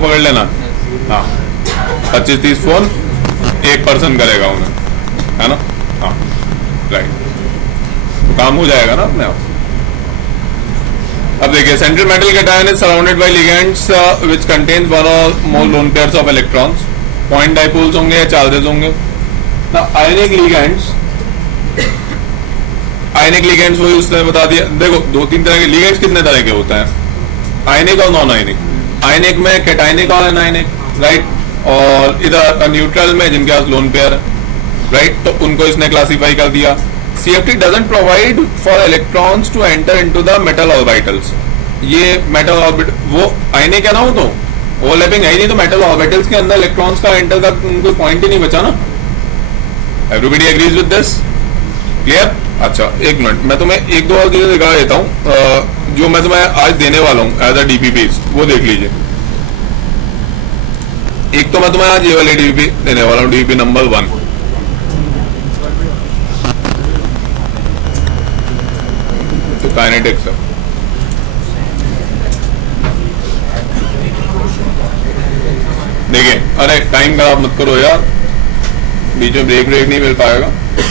पकड़ लेना। हाँ 25-30 फोन एक पर्सन करेगा उन्हें, है ना। हाँ राइट, काम हो जाएगा ना अपने आप। अब देखिए central metal cation is surrounded by ligands which contains one और more lone pairs of electrons. Point dipoles होंगे या चार्जेस होंगे। आयनिक लिगेंड्स, आयनिक लिगेंड्स वही उसने बता दिया। देखो दो तीन तरह के लिगेंड्स कितने तरह के होते हैं, आयनिक और नॉन आयनिक। आयनिक में कैटायनिक और एनायनिक, राइट। और इधर न्यूट्रल में जिनके पास लोन पेयर है, राइट, तो उनको इसने क्लासिफाई कर दिया। CFT doesn't provide for electrons to enter into the metal orbitals। ये मेटल ऑर्बिट वो आयनिक है ना, वो तो ओवरलैपिंग है ही नहीं, तो मेटल ऑर्बिटल्स के अंदर इलेक्ट्रॉन्स का एंटर का कोई पॉइंट ही नहीं बचा ना। Everybody agrees with this, clear. अच्छा एक मिनट, मैं तुम्हें एक दो और चीजें दिखा देता हूँ जो मैं तुम्हें आज देने वाला हूँ एज अ DPP, वो देख लीजिए। एक तो मैं तुम्हें आज ये वाली DPP देने वाला हूँ, DPP नंबर 1। काइनेटिक्स है। देखिए, अरे टाइम खराब मत करो यार, बीच में ब्रेक नहीं मिल पाएगा।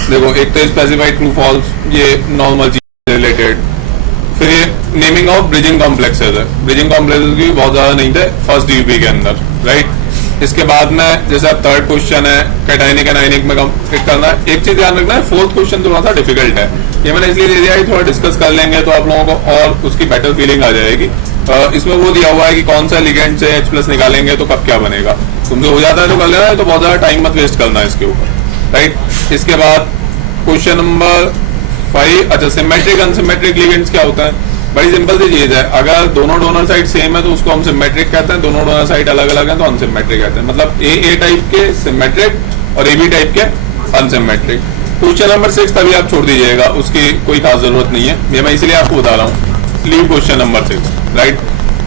देखो एक तो स्पेसिफाइड ट्रू फॉल्स, ये नॉर्मल चीज रिलेटेड। फिर ये नेमिंग ऑफ ब्रिजिंग कॉम्प्लेक्सेस है। ब्रिजिंग कॉम्प्लेक्सेस भी बहुत ज्यादा नहीं थे फर्स्ट DPP के अंदर, राइट। इसके बाद में जैसा थर्ड क्वेश्चन है कैटायनिक एनायनिक में कंप्लीट करना है। एक चीज ध्यान रखना है, फोर्थ क्वेश्चन थोड़ा सा डिफिकल्ट है, ये मैंने इसलिए दे दिया है थोड़ा डिस्कस कर लेंगे तो आप लोगों को और उसकी बेटर फीलिंग आ जाएगी। इसमें वो दिया हुआ है कि कौन सा लिगेंड से H+ निकालेंगे तो कब क्या बनेगा। तुमसे हो जाता है तो कर लेना है, तो बहुत ज्यादा टाइम मत वेस्ट करना है इसके ऊपर, राइट। इसके बाद क्वेश्चन नंबर 5, अच्छा सिमेट्रिक अनसिमेट्रिक लिगेंड्स क्या होता है। बड़ी सिंपल सी चीज है, अगर दोनों डोनर साइड सेम है तो उसको हम सिमेट्रिक कहते हैं, दोनों डोनर साइड अलग अलग है तो अनसिमेट्रिक कहते हैं। मतलब A टाइप के सिमेट्रिक और AB टाइप के अनसिमेट्रिक। क्वेश्चन नंबर 6 अभी आप छोड़ दीजिएगा, उसकी कोई खास जरूरत नहीं है, ये मैं इसलिए आपको बता रहा हूँ। Leave question number 6, right.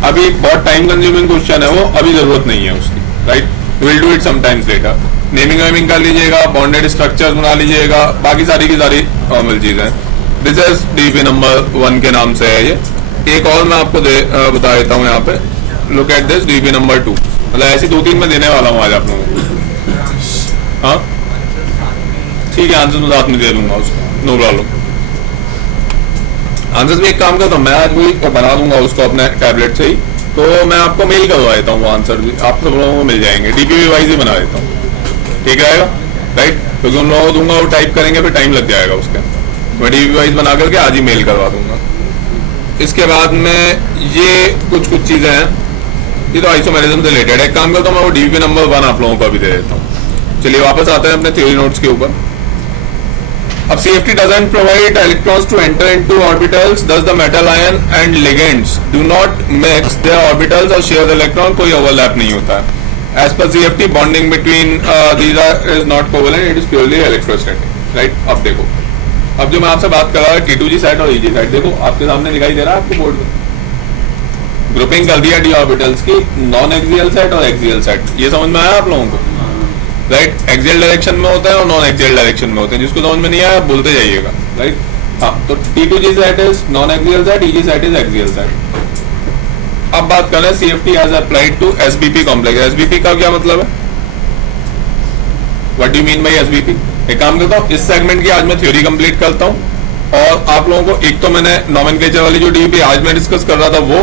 अभी बहुत टाइम कंज्यूमिंग क्वेश्चन है वो, अभी जरूरत नहीं है उसकी, right. Will do it sometimes later. Naming वेमिंग कर लीजिएगा, बॉन्डेड स्ट्रक्चर्स बना लीजिएगा, बाकी सारी की सारी नॉर्मल चीजें। दिस इज DPP नंबर 1 के नाम से है ये। एक और मैं आपको बता देता हूँ यहाँ पे, look at this DPP number 2। मतलब ऐसी 2-3 मैं देने वाला हूँ आज आप लोगों को। हाँ ठीक है, आंसर तो साथ में दे दूंगा उसको, नो प्रॉब्लम। आंसर भी एक काम करता हूँ मैं, आज वही बना दूंगा उसको अपने टैबलेट से ही, तो मैं आपको मेल करवा देता हूँ वो आंसर भी, आप सब लोगों को मिल जाएंगे। DPP वाइज ही बना देता हूँ, ठीक रहेगा, राइट। क्योंकि उन लोगों को दूंगा वो टाइप करेंगे, फिर टाइम लग जाएगा उसका। मैं DPP वाइज बना करके आज ही मेल करवा दूंगा। इसके बाद में ये कुछ चीजें हैं, ये तो आइसोमेरिज्म से रिलेटेड है। एक काम करता हूँ मैं वो DPP नंबर 1 आप लोगों को भी दे देता हूँ। चलिए वापस आते हैं अपने थ्योरी नोट्स के ऊपर। अब CFT doesn't provide electrons to enter into orbitals, thus the metal ion and ligands do not mix their orbitals और share the electron, कोई overlap नहीं होता है। As per CFT, bonding between these is not covalent, it is purely electrostatic, right? अब देखो, अब जो मैं आपसे बात कर रहा हूँ T2G साइड और EG साइड, देखो आपके सामने दिखाई दे रहा है आपको बोर्ड में। ग्रुपिंग कर दिया d ऑर्बिटल्स की, नॉन एक्सियल साइड और एक्सियल साइड, ये समझ में आया आप लोगों को, राइट। एक्सियल डायरेक्शन में होता है और नॉन एक्सियल डायरेक्शन में होते हैं, जिसको समझ में नहीं आया बोलते जाइएगा, राइट। हाँ तो T2G side is non axial side, EG side is axial side. अब बात कर रहे हैं CFT as applied to SBP complex. SBP का क्या मतलब है, what do mean by SBP। एक काम करता हूँ, इस सेगमेंट की आज मैं थ्योरी कंप्लीट करता हूँ और आप लोगों को एक तो मैंने नॉमेनक्लेचर वाली जो DPP आज मैं डिस्कस कर रहा था वो,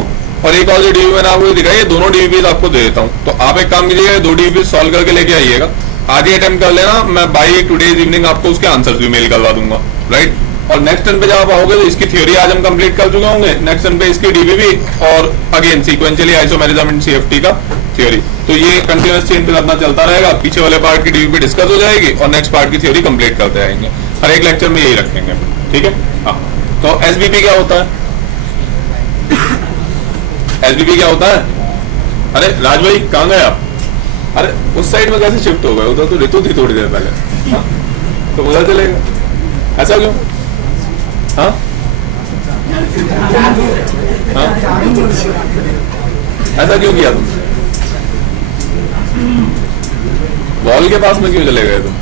और एक और जो DPP मैंने आपको दिखाई, ये दोनों DPP आपको दे देता हूँ। तो आप एक काम कीजिएगा, 2 DPP सॉल्व करके लेके आइएगा, आज ही अटेम्प्ट कर लेना, मैं बाई टुडेज इवनिंग आपको उसके आंसर्स भी मेल करवा दूंगा, राइट। और नेक्स्ट टर्न पे जब आप आओगे तो इसकी थ्योरी आज हम कंप्लीट कर चुके होंगे, नेक्स्ट टर्न पे इसकी DPP और again sequentially isomerism in CFT का थ्योरी। तो ये कंटिन्यूअस चेन पे करना चलता रहेगा, पीछे वाले पार्ट की DPP डिस्कस हो जाएगी और नेक्स्ट पार्ट की थ्योरी कंप्लीट करते आएंगे, हर एक लेक्चर में यही रखेंगे, ठीक है। हाँ तो SBP क्या होता है, SBP क्या होता है। अरे राज भाई कहाँ गए आप, अरे उस साइड में कैसे शिफ्ट हो गए, उधर तो ऋतु थी थोड़ी देर पहले। हाँ? तो उधर चलेगा, ऐसा क्यों। हाँ हाँ ऐसा क्यों किया तुम, वॉल के पास में क्यों चले गए तुम,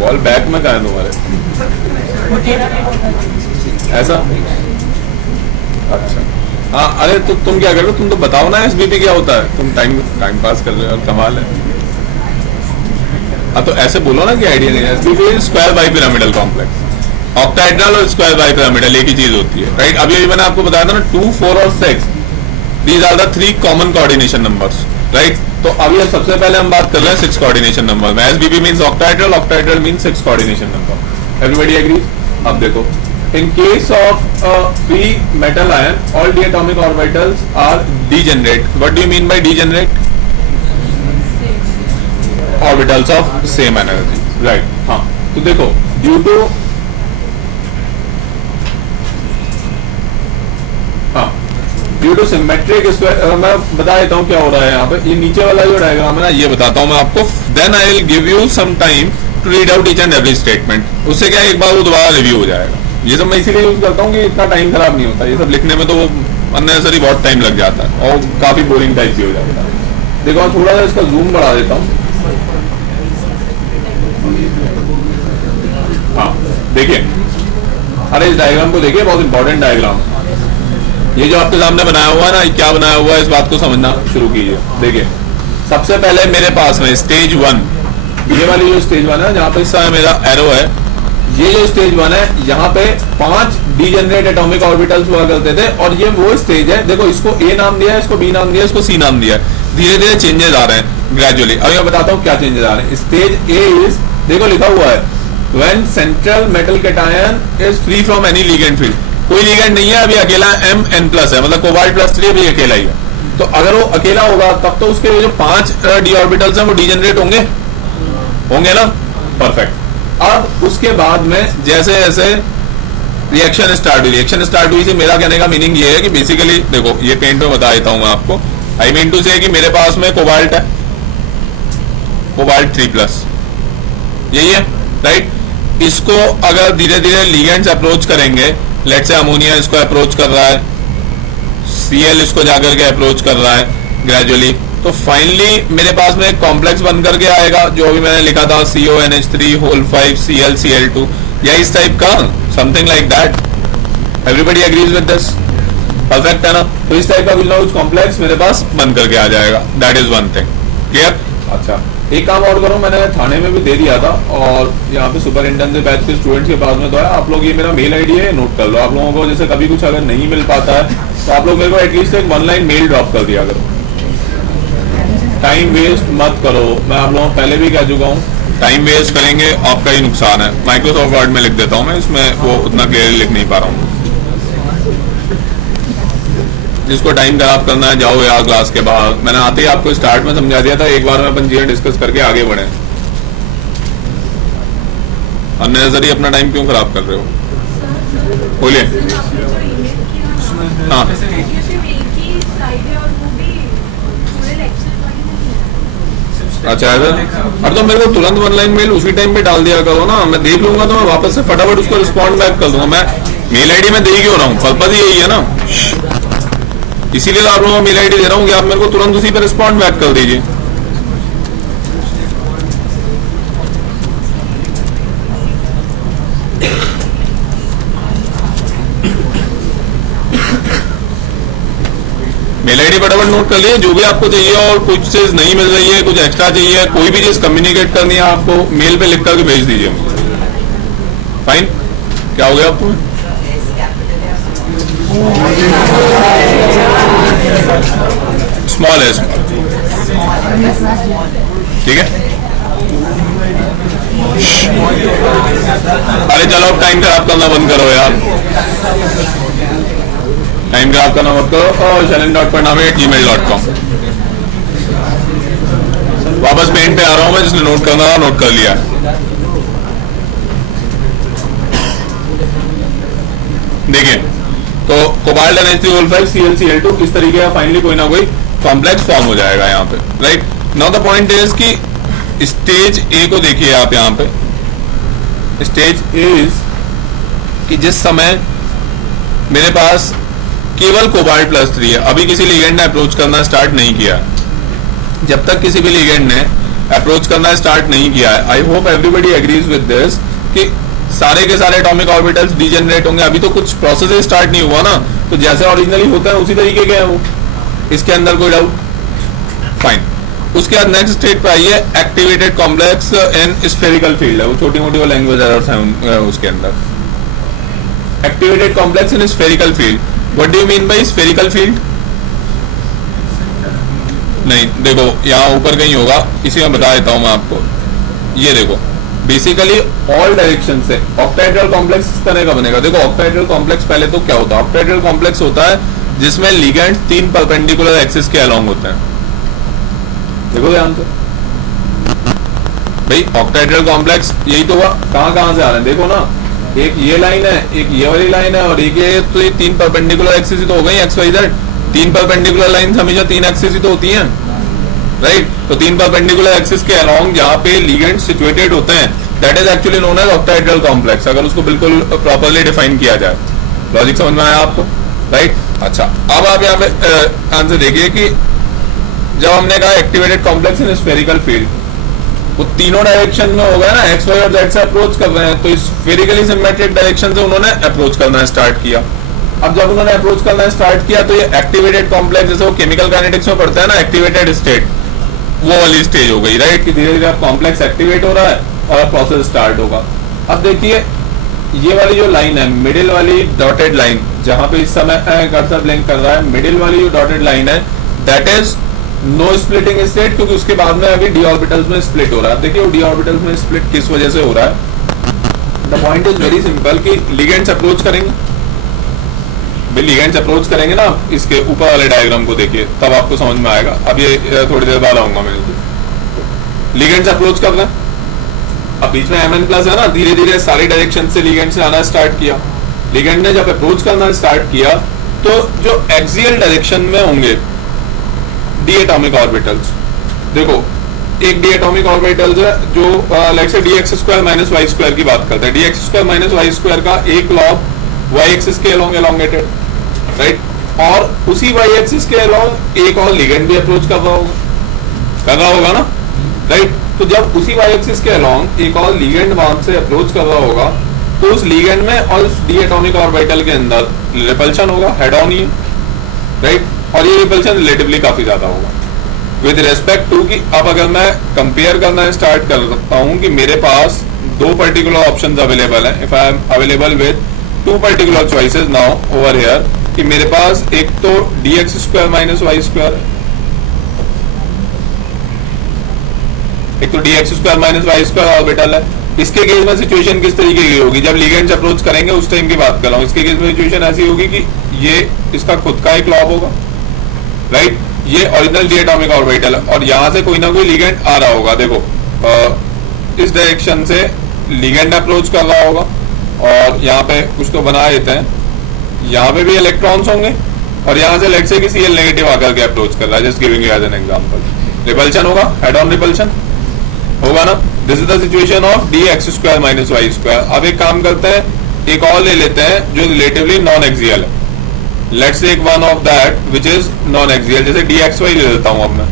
वॉल बैक में कहाँ है तुम्हारे, ऐसा अच्छा हाँ अरे तो तुम क्या कर रहे हो, तुम तो बताओ ना एसबीपी क्या होता है, तुम टाइम पास कर रहे हो और कमाल है। हाँ तो ऐसे बोलो ना कि आइडिया नहीं है। SBP square bi pyramidal complex, octahedral और स्क्वायर बाई पिरामिडल एक ही चीज होती है, राइट। अभी मैंने आपको बताया था ना 2, 4 और 6, these are the 3 common coordination numbers, right. तो अभी सबसे पहले हम बात कर रहे हैं 6 कोऑर्डिनेशन नंबर में। SBP means octahedral, octahedral means 6 coordination number. Everybody agree? अब देखो, in case of a free metal ion, all d atomic orbitals are degenerate. What do you mean by degenerate? Orbitals of same energy, right? हाँ तो देखो due to due to symmetric square, मैं बता देता हूँ क्या हो रहा है यहाँ पे। ये नीचे वाला जो डायग्राम है ना, ये बताता हूँ मैं आपको, then I will give you some time to read out each and every statement. उससे क्या एक बार वो दोबारा रिव्यू हो जाएगा। ये सब मैं इसीलिए यूज करता हूँ कि इतना टाइम खराब नहीं होता। ये सब लिखने में तो वो अननेसेसरी बहुत टाइम लग जाता है और काफी बोरिंग टाइप भी हो जाता है। देखो मैं थोड़ा सा इसका जूम बढ़ा देता हूँ। हाँ देखिए, अरे इस डायग्राम को देखिए, बहुत इंपॉर्टेंट डायग्राम। ये जो आपके सामने बनाया हुआ है ना, क्या बनाया हुआ है, इस बात को समझना शुरू कीजिए। देखिए सबसे पहले मेरे पास में स्टेज 1, ये वाली जो स्टेज 1 है, जहाँ पे इस समय मेरा एरो है, ये जो स्टेज 1 है, यहाँ पे 5 डीजेनरेट एटॉमिक ऑर्बिटल्स हुआ करते थे। और ये वो स्टेज है, देखो इसको ए नाम दिया है, इसको बी नाम दिया है, इसको सी नाम दिया है। धीरे धीरे चेंजेस आ रहे हैं ग्रेजुअली। अब मैं बताता हूँ क्या चेंजेस आ रहे हैं। स्टेज ए इज, देखो लिखा हुआ है, when central metal cation is free from any ligand field. कोई लिगेंड नहीं है अभी, अकेला Mn+ है, मतलब कोबाल्ट +3 अभी अकेला ही है। तो अगर वो अकेला होगा तब तो उसके जो 5 डी ऑर्बिटल्स हैं वो डीजेनरेट होंगे ना। परफेक्ट। अब उसके बाद में जैसे जैसे रिएक्शन स्टार्ट हुई से मेरा कहने का मीनिंग ये है कि बेसिकली देखो, ये पेंट में बता देता हूं मैं आपको। आई मीन टू से कि मेरे पास में कोबाल्ट है, कोबाल्ट 3+, यही है, राइट। इसको अगर धीरे धीरे लिगेंड्स अप्रोच करेंगे, लेट्स से अमोनिया इसको अप्रोच कर रहा है, Cl इसको जाकर के अप्रोच कर रहा है ग्रेजुअली, तो फाइनली मेरे पास में एक कॉम्प्लेक्स बन करके आएगा, जो अभी मैंने लिखा था CONH3(5)Cl Cl2, या इस टाइप का, something like that. Everybody agrees with this? Perfect है ना। तो इस टाइप का कुछ ना कुछ कॉम्प्लेक्स मेरे पास बन करके आ जाएगा। That is one thing. Clear? अच्छा एक काम और करो, मैंने थाने में भी दे दिया था और यहाँ पे सुपरिटेंडेंट बैच के स्टूडेंट्स के पास में तो है। आप लोग, ये मेरा मेल आईडी है, नोट कर लो। आप लोगों को जैसे कभी कुछ अगर नहीं मिल पाता है तो आप लोग मेरे को एटलीस्ट एक 1 लाइन मेल ड्रॉप कर दिया करो। टाइम वेस्ट मत करो, मैं आप लोगों को पहले भी कह चुका हूँ, टाइम वेस्ट करेंगे आपका ही नुकसान है। माइक्रोसॉफ्ट वर्ड में लिख देता हूँ मैं, इसमें वो उतना क्लियरली लिख नहीं पा रहा हूँ। जिसको टाइम खराब करना है जाओ यार क्लास के बाहर। मैंने आते ही आपको स्टार्ट में समझा दिया था, एक बार में अपन चीजें डिस्कस करके आगे बढ़े। अननेसेसरी अपना टाइम क्यों खराब कर रहे हो? बोलिए। हाँ अच्छा है। अब तो मेरे को तुरंत 1 लाइन मेल उसी टाइम पे डाल दिया करो ना, मैं देख लूंगा तो मैं वापस से फटाफट उसको रिस्पॉन्ड बैक कर दूंगा। मैं मेल आईडी में दे ही क्यों रहा हूँ, पर्पज ही यही है ना, इसीलिए आप लोगों को मेल आईडी दे रहा हूँ कि आप मेरे को तुरंत उसी पर रिस्पॉन्ड बैक कर दीजिए। मेल आईडी फटाफट नोट कर लिए, जो भी आपको चाहिए, और कुछ चीज नहीं मिल रही है, कुछ एक्स्ट्रा चाहिए, कोई भी चीज कम्युनिकेट करनी है आपको, मेल पे लिख करके भेज दीजिए मुझे। फाइन? क्या हो गया आपको? स्मॉल है, ठीक है। अरे चलो अब टाइम खराब करना बंद करो यार, टाइम खराब करना मत करो। shailin.parnave@gmail.com। वापस पेन पे आ रहा हूं मैं, जिसने नोट करना नोट कर लिया। देखिए तो कोबाल्ट NH3O5 Cl Cl2 इस तरीके का फाइनली कोई ना कोई कॉम्प्लेक्स फॉर्म हो जाएगा यहाँ पे, right. Now the point is कि स्टेज ए को देखिए आप यहाँ पे। स्टेज ए इज कि जिस समय मेरे पास केवल कोबाल्ट +3 है, अभी किसी लिगेंड ने अप्रोच करना स्टार्ट नहीं किया। जब तक किसी भी लिगेंड ने अप्रोच करना स्टार्ट नहीं किया है, I hope everybody agrees with this, कि सारे के सारे एटॉमिक ऑर्बिटल्स डीजेनरेट होंगे। अभी तो कुछ प्रोसेस स्टार्ट नहीं हुआ ना, तो जैसे ओरिजिनली होता है उसी तरीके के हैं वो, इसके अंदर कोई डाउट? फाइन। उसके बाद नेक्स्ट स्टेट पे आइए, activated complex in spherical field है, वो छोटी मोटी वो लैंग्वेज एरर्स हैं उसके अंदर। Activated complex in spherical field, what do you mean by spherical field? नहीं देखो यहाँ ऊपर कहीं होगा, इसी में बता देता हूं मैं आपको। ये देखो बेसिकली ऑल डायरेक्शन से ऑक्टाहेड्रल कॉम्प्लेक्स इस तरह का बनेगा। देखो ऑक्टाहेड्रल कॉम्प्लेक्स पहले तो क्या होता है, ऑक्टाहेड्रल कॉम्प्लेक्स होता है जिसमें लिगेंड 3 परपेंडिकुलर एक्सिस के अलोंग होते हैं। देखो ध्यान से भाई, ऑक्टाहेड्रल कॉम्प्लेक्स यही तो हुआ, कहां कहां से आ रहे हैं देखो ना, एक ये लाइन है, एक ये वाली लाइन है, और एक ये, तो ये 3 परपेंडिकुलर एक्सिस ही तो हो गई x y z. 3 perpendicular line हमेशा 3 एक्सिस ही तो होती हैं, राइट? तो 3 परपेंडिकुलर एक्सिस के अलोंग जहां पे लिगेंड सिचुएटेड होते हैं, that is actually known as octahedral complex, अगर उसको बिल्कुल प्रॉपर्ली डिफाइन किया जाए। लॉजिक समझ में आया आपको, राइट? अच्छा, अब आप यहाँ पे आंसर देखिए कि जब हमने कहा activated complex in spherical field, वो तीनों डायरेक्शन में होगा ना, एक्स वाई और जेड से अप्रोच कर रहे हैं, तो स्फेरिकली सिमेट्रिक डायरेक्शन से उन्होंने अप्रोच करना स्टार्ट किया। अब जब उन्होंने अप्रोच करना स्टार्ट किया तो ये एक्टिवेटेड कॉम्प्लेक्स, जैसे वो केमिकल काइनेटिक्स में पढ़ता है ना, एक्टिवेटेड स्टेट, वो वाली स्टेज हो गई, राइट? कि धीरे धीरे कॉम्प्लेक्स एक्टिवेट हो रहा है और प्रोसेस स्टार्ट होगा। अब देखिए ये वाली जो लाइन है, मिडिल वाली डॉटेड लाइन, जहां पे इस समय कर्सर ब्लिंक कर रहा है, मिडिल वाली जो डॉटेड लाइन है, that is no splitting state, क्योंकि उसके बाद में अभी डी ऑर्बिटल्स में स्प्लिट हो रहा है। देखिए वो डी ऑर्बिटल्स में स्प्लिट किस वजह से हो रहा है? The point is very simple कि लिगेंड्स अप्रोच करेंगे, लिगेंड्स अप्रोच करेंगे ना, इसके ऊपर वाले डायग्राम को देखिए तब आपको समझ में आएगा। अब ये थोड़ी देर बाद आऊंगा मैं, लिगेंड्स अप्रोच कर रहे हैं, अब बीच में Mn प्लस है ना, धीरे धीरे सारी डायरेक्शन से लिगेंड से आना स्टार्ट किया। लिगेंड ने जब अप्रोच करना स्टार्ट किया तो जो एक्सियल डायरेक्शन में होंगे डी एटॉमिक ऑर्बिटल्स, देखो एक डी एटॉमिक ऑर्बिटल्स है जो लाइक से dx square minus Y square की बात करते हैं। dx square minus Y square का एक लॉग वाई एक्सिस के अलोंग एलोंगेटेड, राइट? और उसी वाई एक्सिस के अलोंग एक और लिगेंड भी अप्रोच कर रहा होगा ना, राइट? तो जब उसी वाई एक्सिस के अलोंग एक और लिगेंड वहां से अप्रोच कर रहा होगा तो उस लिगेंड में और उस डी एटॉमिक ऑर्बिटल के अंदर रिपल्शन होगा, हेड ऑन ही, राइट? और ये रिपल्शन रिलेटिवली काफी ज्यादा होगा विद रेस्पेक्ट टू कि अब अगर मैं कंपेयर करना स्टार्ट करता हूं कि मेरे पास 2 पर्टिकुलर ऑप्शंस अवेलेबल हैं, if I am available with 2 particular choices now over here, कि मेरे पास एक तो dx square minus Y square, एक तो dx square minus Y square orbital है। इसके केस में सिचुएशन किस तरीके की होगी? जब लिगेंड्स अप्रोच करेंगे उस टाइम की बात कर रहा हूं। इसके केस में सिचुएशन ऐसी होगी कि ये इसका खुद का एक लॉब होगा, राइट? ये ओरिजिनल डी एटॉमिक ऑर्बिटल है और यहां से कोई ना कोई लिगेंड आ रहा होगा। देखो इस डायरेक्शन से लिगेंड अप्रोच कर रहा होगा और यहाँ पे कुछ तो बना देते हैं, यहाँ पे भी इलेक्ट्रॉन्स होंगे और यहाँ से लेट्स से कि Cl नेगेटिव आकर के अप्रोच कर रहा है, just giving you as an example. Repulsion होगा, हेड ऑन रिपल्शन होगा ना। This is the situation of dx square minus Y square. अब एक काम करते हैं, एक और ले लेते हैं जो रिलेटिवली नॉन एक्सियल है। Let's take one of that which is non axial, जैसे dxy ले लेता हूं अब मैं।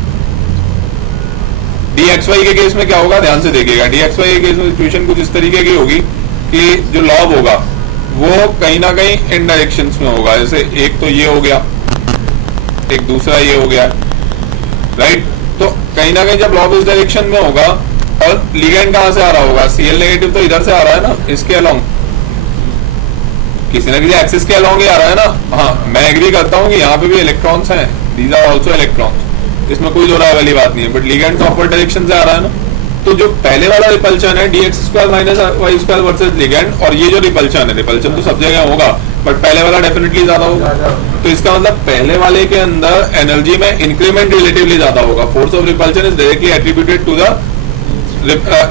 dxy के केस में क्या होगा, ध्यान से देखिएगा। dxy के केस में सिचुएशन कुछ इस तरीके की होगी कि जो लॉब होगा वो कहीं ना कहीं इन डायरेक्शंस में होगा, जैसे एक तो ये हो गया, एक दूसरा ये हो गया, राइट? तो कहीं ना कहीं जब लॉब इस डायरेक्शन में होगा और लिगेंड कहां से आ रहा होगा, Cl नेगेटिव तो इधर से आ रहा है ना, इसके अलोंग, किसी ना किसी एक्सिस के अलोंग ही आ रहा है ना। हाँ, मैं एग्री करता हूँ कि यहाँ पे भी इलेक्ट्रॉन्स हैं, दीज आर आल्सो इलेक्ट्रॉन्स, इसमें कोई दो राय वाली बात नहीं है, बट लिगेंड तो अपवर्ड डायरेक्शन से आ रहा है ना। तो जो पहले वाला रिपल्शन है dx square minus Y square versus ligand, और ये जो रिपल्शन है, रिपल्शन तो सब जगह होगा बट पहले वाला डेफिनेटली ज्यादा होगा। तो इसका मतलब पहले वाले के अंदर एनर्जी में इंक्रीमेंट रिलेटिवली ज्यादा होगा। Force of repulsion is directly attributed to the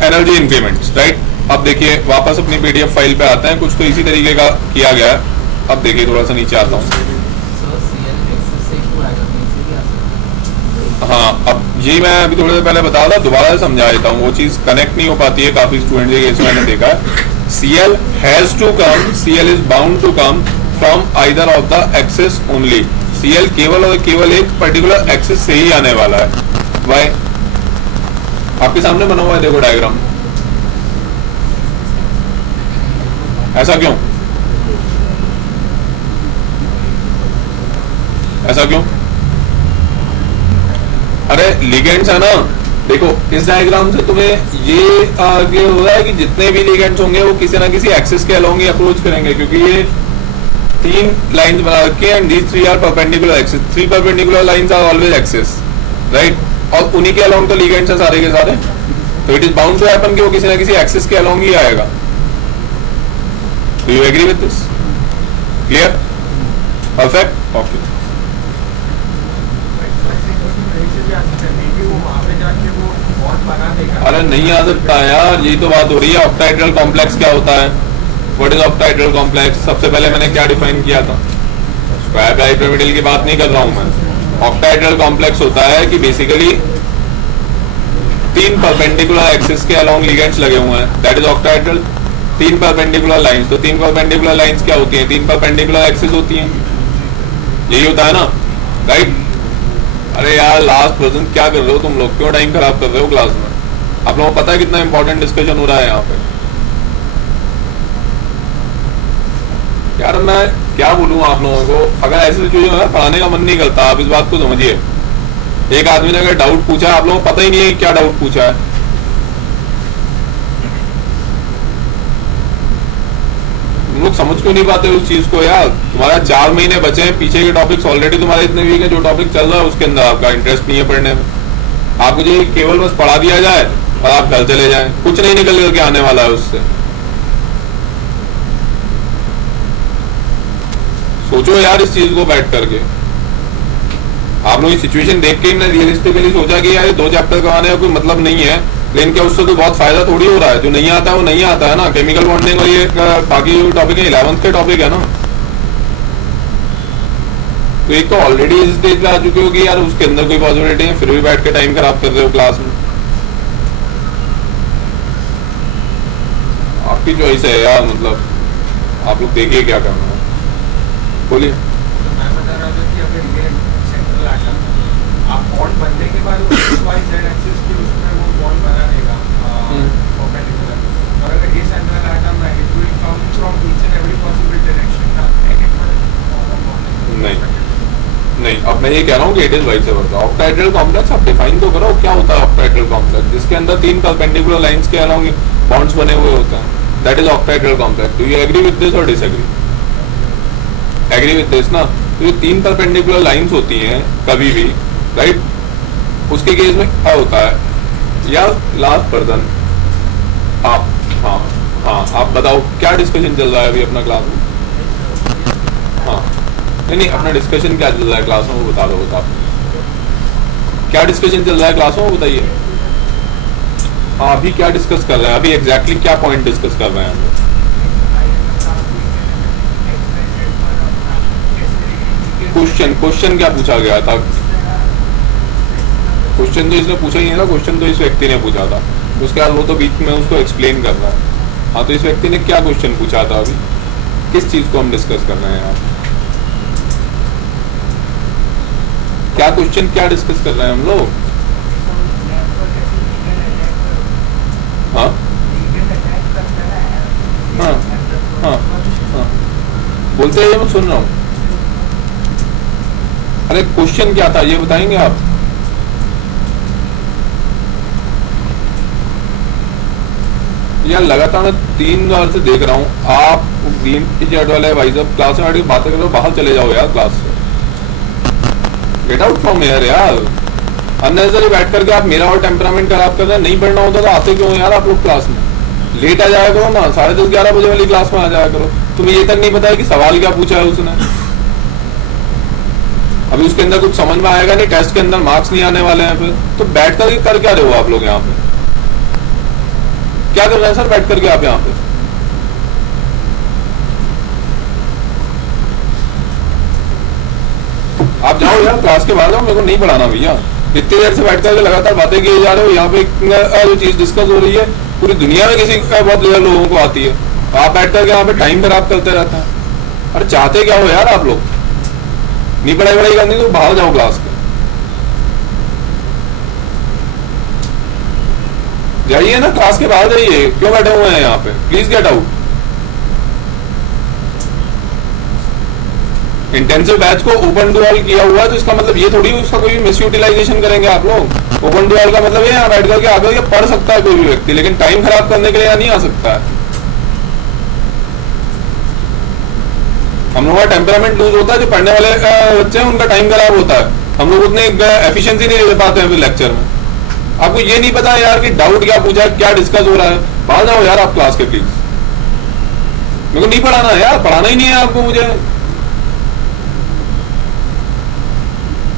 energy increments, right? अब देखिए वापस अपनी पीडीएफ फाइल पे आते हैं, कुछ तो इसी तरीके का किया गया है। अब देखिए थोड़ा सा नीचे आता हूँ। हाँ, अब ये मैं अभी थोड़ी देर पहले बता था, दोबारा समझा देता हूँ, वो चीज कनेक्ट नहीं हो पाती है काफी स्टूडेंट के केस में, मैंने देखा है। Cl has to come, Cl is bound to come from either of the axis only. Cl केवल और केवल एक पर्टिकुलर एक्सिस से ही आने वाला है। Why? आपके सामने बना हुआ है, देखो डायग्राम। ऐसा क्यों? ऐसा क्यों? अरे लिगेंड्स है ना, देखो इस डायग्राम से तुम्हें ये आगे हो रहा है कि जितने भी लिगेंड्स होंगे वो किसी ना किसी एक्सिस के अलोंग ही अप्रोच करेंगे, क्योंकि ये 3 लाइंस बना रखी है and these 3 are perpendicular axis, 3 perpendicular lines are always axis, right? और उन्हीं के अलोंग तो लिगेंड्स है सारे के सारे, तो it is bound to happen कि वो किसी ना किसी एक्सिस के अलोंग ही आएगा। Do you agree with this? Clear? Perfect, okay. अरे नहीं आ सकता यार, यही तो बात हो रही है। ऑक्टाहेड्रल कॉम्प्लेक्स क्या होता है? What is octahedral complex? सबसे पहले मैंने क्या डिफाइन किया था? स्क्वायर बाइपिरामिडल की बात नहीं कर रहा हूं मैं। ऑक्टाहेड्रल कॉम्प्लेक्स होता है कि बेसिकली 3 परपेंडिकुलर एक्सिस के अलोंग लिगेंड्स लगे हुए हैं, that is octahedral. 3 perpendicular lines, तो 3 परपेंडिकुलर लाइंस क्या होती हैं? 3 परपेंडिकुलर एक्सिस होती हैं, यही होता है ना, राइट? अरे यार लास्ट प्रेजेंट क्या कर रहे हो तुम लोग? क्यों टाइम खराब कर रहे हो क्लास में? आप लोगों को पता है कितना इंपॉर्टेंट डिस्कशन हो रहा है यहाँ पे? यार मैं क्या बोलूँ आप लोगों को, अगर ऐसी सिचुएशन है पढ़ाने का मन नहीं करता, आप इस बात को समझिए। एक आदमी ने अगर डाउट पूछा, आप लोगों को पता ही नहीं है क्या डाउट पूछा है, तुम लोग समझ क्यों नहीं पाते उस चीज को यार? तुम्हारा 4 महीने बचे हैं, पीछे के टॉपिक्स ऑलरेडी तुम्हारे इतने वीक है, जो टॉपिक चल रहा है उसके अंदर आपका इंटरेस्ट नहीं है पढ़ने में। आपको जो केवल बस पढ़ा दिया जाए और आप घर चले जाएं, कुछ नहीं निकल करके आने वाला है उससे। सोचो यार इस चीज को बैठ करके। आप लोग सिचुएशन देख के ही रियलिस्टिकली सोचा कि यार 2 चैप्टर करवाने का कोई मतलब नहीं है, लेकिन क्या उससे तो बहुत फायदा थोड़ी हो रहा है? जो नहीं आता है वो नहीं आता है ना। केमिकल बॉन्डिंग और ये बाकी टॉपिक है 11th के टॉपिक है ना, तो एक तो ऑलरेडी इस स्टेज पे आ चुके हो कि यार उसके अंदर कोई पॉसिबिलिटी है, फिर भी बैठ के टाइम खराब कर रहे हो क्लास में। आपकी चॉइस है यार, मतलब आप लोग देखिए क्या करना है, बोलिए। मैं बता रहा था कि अगर ये सेंट्रल एटम आप बॉन्ड बनने के बाद वो XYZ एक्सिस के उसमें वो बॉन्ड बना देगा परपेंडिकुलर, और अगर ये सेंट्रल एटम है it will come from each and every possible direction ना, नहीं नहीं, अब मैं ये कह रहा हूँ कि it is vice versa. Octahedral complex आप डिफाइन तो करो, क्या होता है ऑक्टाहेड्रल कॉम्प्लेक्स? जिसके अंदर 3 परपेंडिकुलर लाइंस के अलोंग बॉन्ड्स बने हुए होते हैं, that is octahedral complex. Do you agree with this और डिसएग्री? एग्री विद दिस ना? तो ये 3 परपेंडिकुलर लाइंस होती हैं कभी भी, राइट? उसके केस में क्या होता है यार? लास्ट पर्सन आप, हाँ हाँ आप बताओ क्या डिस्कशन चल रहा है अभी अपना क्लास में? हाँ नहीं, अपना डिस्कशन क्या चल रहा है क्लास में वो बता दो। क्या डिस्कशन चल रहा है क्लास में वो बताइए। हाँ अभी क्या डिस्कस कर रहे हैं? अभी एग्जैक्टली क्या पॉइंट डिस्कस कर रहे हैं हम लोग? क्वेश्चन क्या पूछा गया था? क्वेश्चन तो इसने पूछा ही है ना, क्वेश्चन तो इस व्यक्ति ने पूछा था, उसके बाद वो तो बीच में उसको एक्सप्लेन कर रहा है। हाँ तो इस व्यक्ति ने क्या क्वेश्चन पूछा था? अभी किस चीज को हम डिस्कस कर रहे हैं यहाँ? क्या क्वेश्चन क्या डिस्कस कर रहे हैं हम लोग? हाँ हाँ हाँ हाँ बोलते हैं, मैं सुन रहा हूँ। अरे क्वेश्चन क्या था ये बताएंगे आप? यार लगातार मैं 3 बार से देख रहा हूँ आप ग्रीन की जेड वाले भाई साहब क्लास में बैठ के बातें कर लो, बाहर चले जाओ यार क्लास से, गेट आउट फ्रॉम हियर यार। अननेसेसरी बैठ करके आप मेरा और टेम्परामेंट खराब कर रहे हैं। नहीं पढ़ना होता तो आते क्यों यार आप लोग क्लास में? लेट आ जाया करो ना, 10:30 11 बजे वाली क्लास में आ जाया करो। तुम्हें ये तक नहीं पता है कि सवाल क्या पूछा है उसने? अभी उसके अंदर कुछ समझ में आएगा नहीं, टेस्ट के अंदर मार्क्स नहीं आने वाले हैं, फिर तो बैठ कर क्या रहे हो आप लोग यहाँ पे? क्या कर रहे हैं सर बैठ करके आप यहाँ पे? आप जाओ यार क्लास के बाहर जाओ, मेरे को नहीं पढ़ाना भैया। इतनी देर से बैठ करके लगातार बातें किए जा रहे हो। यहाँ पे जो चीज डिस्कस हो रही है पूरी दुनिया में किसी बहुत लोगों को आती है, आप बैठ करके यहाँ पे टाइम खराब करते रहते हैं। अरे चाहते क्या हो यार आप लोग? नहीं पढ़ाई करनी तो बाहर जाओ क्लास के, जाइए ना क्लास के बाहर जाइए। क्यों बैठे हुए हैं यहाँ पे? Please get out. Intensive batch को ओपन डुअल किया हुआ है, तो इसका मतलब ये थोड़ी उसका कोई मिस यूटिलाइजेशन करेंगे आप लोग। ओपन डुअल का मतलब ये यहाँ बैठ करके आगे ये पढ़ सकता है कोई भी व्यक्ति, लेकिन टाइम खराब करने के लिए यहाँ नहीं आ सकता है। हम लोगों का टेम्परामेंट लूज होता है, जो पढ़ने वाले बच्चे हैं उनका टाइम खराब होता है, हम लोग उतने एफिशिएंसी नहीं दे पाते हैं फिर लेक्चर में। आपको ये नहीं पता यार कि डाउट क्या पूछा, क्या डिस्कस हो रहा है, बाहर जाओ यार आप क्लास के प्लीज। मेरे को नहीं पढ़ाना है यार, पढ़ाना ही नहीं है आपको मुझे।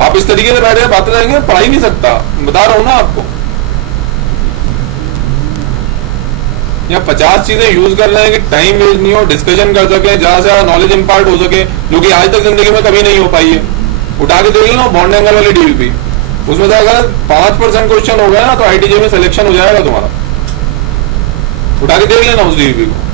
आप इस तरीके से बैठे बातें रहेंगे, पढ़ा ही नहीं सकता, बता रहा हूं ना आपको। यहाँ 50 चीजें यूज कर रहे हैं कि टाइम वेस्ट नहीं हो, डिस्कशन कर सके, जहां से नॉलेज इंपार्ट हो सके, जो कि आज तक जिंदगी में कभी नहीं हो पाई है। उठा के देख लो बॉन्ड एंगल वाली डीवीपी, उसमें से अगर 5% क्वेश्चन हो गया ना तो आईटीजे में सिलेक्शन हो जाएगा तुम्हारा। उठा के देख लेना उस डीवीपी को।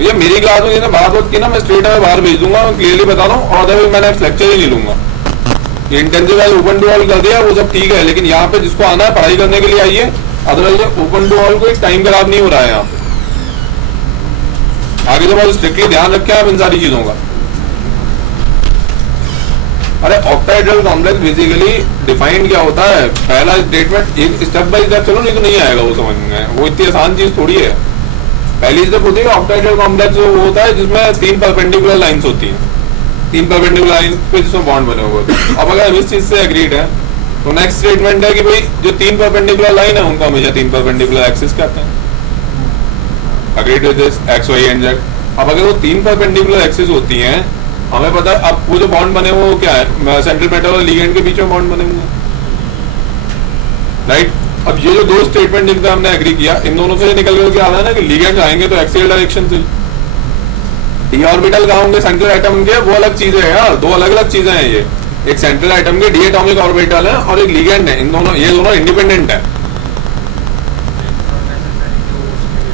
ये मेरी क्लास में जिसने बात की ना, मैं स्ट्रेट अवे बाहर भेज दूंगा, मैं क्लियरली बता रहा हूँ, और अदरवाइज मैं नेक्स्ट लेक्चर ही नहीं लूंगा। ये intensive wise open to all कर दिया वो सब ठीक है, लेकिन यहाँ पे जिसको आना है पढ़ाई करने के लिए आइए, अदरवाइज ओपन टू ऑल को एक टाइम खराब नहीं हो रहा है यहाँ पे। आगे तो बहुत स्ट्रिक्टली ध्यान रखें आप इन सारी चीजों का। अरे ऑक्टाहेड्रल कॉम्प्लेक्स बेसिकली डिफाइंड क्या होता है, पहला स्टेटमेंट एक स्टेप बाय स्टेप चलो, नहीं तो नहीं आएगा वो समझ में, वो इतनी आसान चीज थोड़ी है। पहली स्टेप होती है ऑक्टाहेड्रल कॉम्प्लेक्स, वो होता है जिसमें 3 परपेंडिकुलर लाइंस होती हैं, 3 परपेंडिकुलर लाइन पे जिसमें बॉन्ड बने हुए। अब अगर इस चीज से एग्रीड है तो नेक्स्ट स्टेटमेंट है कि भाई जो 3 परपेंडिकुलर लाइन है उनको हमेशा 3 परपेंडिकुलर एक्सिस कहते हैं। Agreed with this X Y and Z. अब अगर वो 3 परपेंडिकुलर एक्सिस होती हैं, हमें पता है अब वो जो बॉन्ड बने हुए वो क्या है, सेंट्रल मेटल और लिगेंड के बीच में बॉन्ड बने हुए हैं, राइट। अब ये जो दो स्टेटमेंट जिन पे हमने एग्री किया, इन दोनों से निकल कर क्या आ रहा है ना कि लिगेंड आएंगे तो एक्सियल डायरेक्शन से, डी ऑर्बिटल कहाँ होंगे सेंट्रल एटम के, वो अलग चीजें हैं यार, दो अलग अलग चीजें हैं ये। एक सेंट्रल एटम के डी एटॉमिक ऑर्बिटल है और एक लिगेंड है, इन दोनों ये दोनों इंडिपेंडेंट है।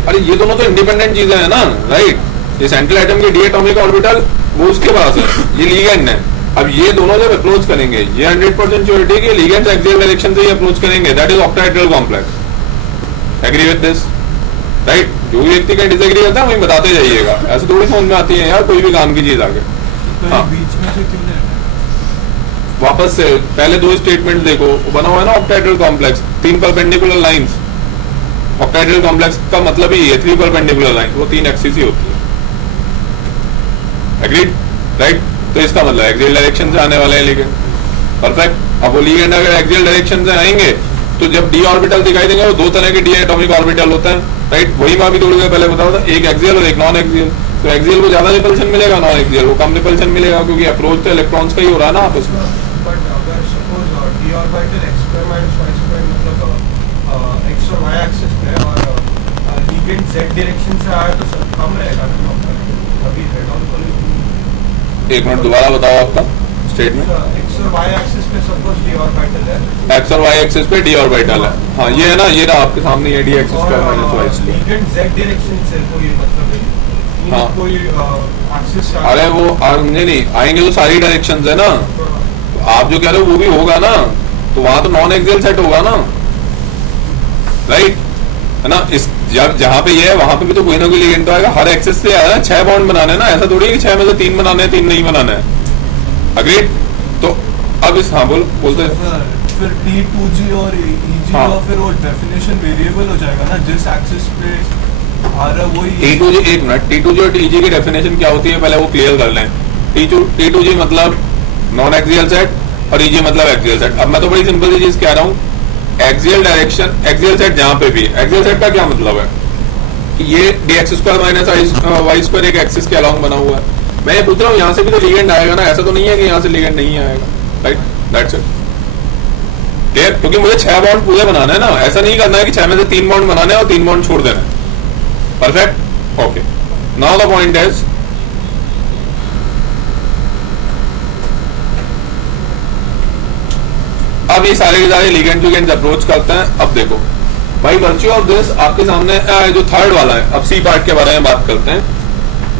अरे ये दोनों तो इंडिपेंडेंट चीजें हैं ना, राइट। ये सेंट्रल एटम के डी एटॉमिक ऑर्बिटल वो उसके पास है, ये लिगेंड है। अब ये दोनों जब अप्रोच करेंगे, ये 100% श्योरिटी है कि लिगेंड एक्सियल डायरेक्शन से ही अप्रोच करेंगे, that is octahedral complex. Agree with this, right. जो व्यक्ति का डिसएग्री करता है वही बताते जाइएगा, ऐसे थोड़ी समझ में आती है यार कोई भी काम की चीज आगे। हाँ। बीच में से क्यों लेना है? वापस से पहले दो स्टेटमेंट देखो, बना हुआ है ना octahedral complex, 3 perpendicular lines. Octahedral complex का मतलब ही है 3 परपेंडिकुलर लाइंस, वो 3 एक्सिस ही होती है। Agreed, right. तो इसका मतलब एक्सियल डायरेक्शन से आने वाले हैं लिगेंड, परफेक्ट। अब वो लिगेंड अगर एक्सियल डायरेक्शन से आएंगे तो जब डी ऑर्बिटल दिखाई देंगे वो 2 तरह के डी एटॉमिक ऑर्बिटल होते हैं, राइट। वही मैं अभी थोड़ी देर पहले बताया था, एक एक्सियल और एक नॉन एक्सियल। तो एक्सियल को ज्यादा रिपल्शन मिलेगा, नॉन एक्सियल को कम रिपल्शन मिलेगा, क्योंकि अप्रोच तो इलेक्ट्रॉन्स का ही हो रहा है ना आपस में। बट अगर suppose D orbital X square minus Y square मतलब एक्स और वाई एक्सिस पे और लिगेंड जेड डायरेक्शन से आया तो सब कम रहेगा ना, अभी हेड ऑन को। एक मिनट दोबारा बताओ आपका स्टेटमेंट। एक्स और वाई एक्सिस पे सपोज डी ऑर्बिटल है, एक्स और वाई एक्सिस पे डी ऑर्बिटल है, हाँ ये है ना, ये ना आपके सामने ये D X square minus Y square. Ligand Z direction से कोई मतलब नहीं, हाँ। कोई एक्सिस। अरे वो आएंगे नहीं, आएंगे तो सारी डायरेक्शंस है ना, तो आप जो कह रहे हो वो भी होगा ना, तो वहां तो नॉन एक्सियल सेट होगा ना, राइट, है ना। इस जहां पे ये है वहां पे भी तो कोई ना कोई लिगेंड तो आएगा। हर एक्सिस से आ रहा है 6 बॉन्ड बनाने ना, ऐसा थोड़ी है कि 6 में से 3 बनाने हैं 3 नहीं बनाने हैं। अग्रीड। तो अब इस हाँ बोलते फिर T2G और EG हाँ। का फिर वो डेफिनेशन वेरिएबल हो जाएगा ना, जिस एक्सिस पे आ रहा है वही। T2G, एक मिनट, T2G और TG की डेफिनेशन क्या होती है पहले वो क्लियर कर लें। T2G मतलब नॉन एक्सियल सेट और EG मतलब एक्सियल सेट। अब मैं तो बड़ी सिंपल सी चीज कह रहा हूँ, एक्सियल डायरेक्शन एक्सियल सेट जहां पे भी, एक्सियल सेट का क्या मतलब है कि ये dx square minus Y square एक एक्सिस के अलॉन्ग बना हुआ है। मैं ये पूछ रहा हूँ यहाँ से भी तो लिगेंड आएगा ना, ऐसा तो नहीं है कि यहाँ से लिगेंड नहीं आएगा, राइट, दैट्स इट, क्लियर। क्योंकि मुझे 6 बॉन्ड पूरे बनाना है ना, ऐसा नहीं करना है कि 6 में से 3 बॉन्ड बनाने हैं और 3 बॉन्ड छोड़ देना है। Perfect, okay. Now the point is, अब ये सारे के सारे लिगेंड टू अप्रोच करते हैं। अब देखो भाई, वर्च्यू ऑफ दिस आपके सामने जो थर्ड वाला है, अब सी पार्ट के बारे में बात करते हैं।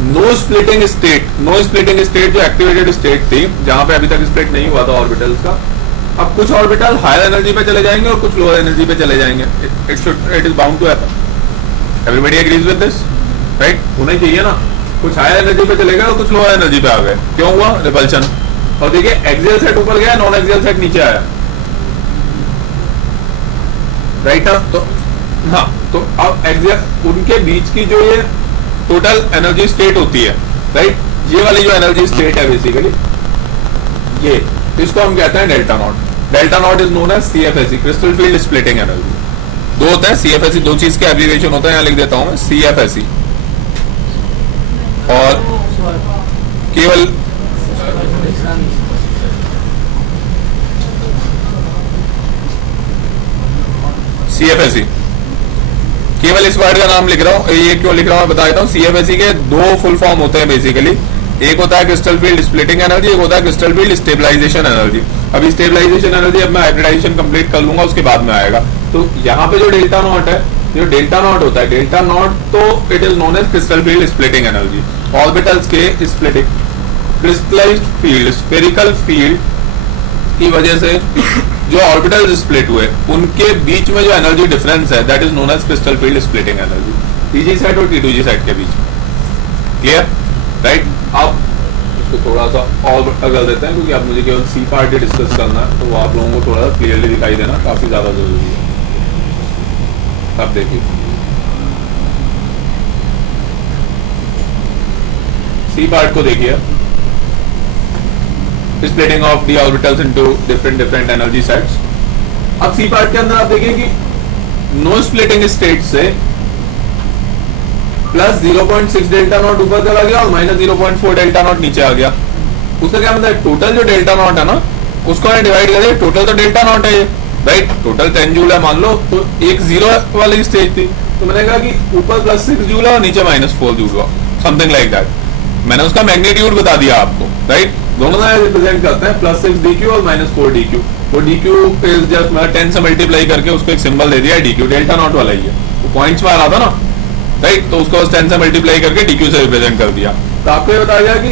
No splitting state, no splitting state जो एक्टिवेटेड स्टेट थी, जहां पे अभी तक स्प्लिट नहीं हुआ था ऑर्बिटल्स का, अब कुछ ऑर्बिटल हायर एनर्जी पे चले जाएंगे और कुछ लोअर एनर्जी पे चले जाएंगे। It is bound to happen, everybody agrees with this, right? होना ही चाहिए ना, कुछ हायर एनर्जी पे चलेगा और कुछ लोअर एनर्जी पे आ गए, क्यों हुआ? रिपल्शन। और देखिए एक्सियल सेट ऊपर गया, नॉन एक्सियल सेट नीचे आया, राइट ना? तो हाँ, तो अब एक्सियल उनके बीच की जो ये टोटल एनर्जी स्टेट होती है, राइट, ये वाली जो एनर्जी स्टेट है बेसिकली ये, इसको हम कहते हैं delta nought. Delta nought is known as CFSE, crystal field splitting energy. दो होता है सीएफएसई, दो चीज के एब्रिविएशन होता है, यहाँ लिख देता हूं मैं, सीएफएसई और केवल सीएफएसई, केवल इस वर्ड का नाम लिख रहा हूं, ये क्यों लिख रहा हूं बता देता हूं। सीएफएसई के दो फुल फॉर्म होते हैं बेसिकली, एक होता है क्रिस्टल फील्ड स्प्लिटिंग एनर्जी, एक होता है क्रिस्टल फील्ड स्टेबलाइजेशन एनर्जी। अभी स्टेबलाइजेशन एनर्जी अब मैं हाइब्रिडाइजेशन कंप्लीट कर लूंगा, उसके बाद में आएगा। तो यहाँ पे जो डेल्टा नॉट है, जो डेल्टा नॉट होता है, डेल्टा नॉट तो it is known as crystal field splitting energy. Orbitals के splitting, crystallised field, spherical field की वजह से जो ऑर्बिटल्स स्प्लिट हुए उनके बीच में जो एनर्जी डिफरेंस है, that is known as crystal field splitting energy, TG set और टी2जी सेट के बीच। Clear, right? अब इसको थोड़ा सा और कर देते हैं, क्योंकि अब मुझे केवल सी पार्ट ही डिस्कस करना है, तो वो आप लोगों को थोड़ा सा क्लियरली दिखाई देना काफी ज्यादा जरूरी है। अब देखिए सी पार्ट को देखिए, splitting of D orbitals into different energy sets. अब सी पार्ट के अंदर आप देखिए कि नो स्प्लिटिंग स्टेट से प्लस 0.6 डेल्टा नॉट ऊपर चला गया और माइनस 0.4 डेल्टा नॉट नीचे आ गया। उसका क्या मतलब है? टोटल जो डेल्टा नॉट है ना, उसको डिवाइड करें, टोटल तो डेल्टा नॉट है ये, राइट? टोटल 10 जूल है मान लो, तो एक जीरो वाली स्टेज थी, तो मैंने कहा कि ऊपर प्लस 6 जूल है और नीचे माइनस 4 जूल हुआ, समथिंग लाइक दैट। मैंने उसका मैग्नीट्यूड बता दिया आपको, राइट? दोनों ना रिप्रेजेंट करते हैं, प्लस 6 DQ और माइनस 4 DQ। वो DQ इज जस्ट मैं 10 से मल्टीप्लाई करके उसको एक सिंबल दे दिया, DQ डेल्टा नॉट वाला ही है, वो पॉइंट्स में आ रहा था ना, राइट? तो उसको 10 से मल्टीप्लाई करके DQ से रिप्रेजेंट कर दिया। तो आपको ये बताया गया कि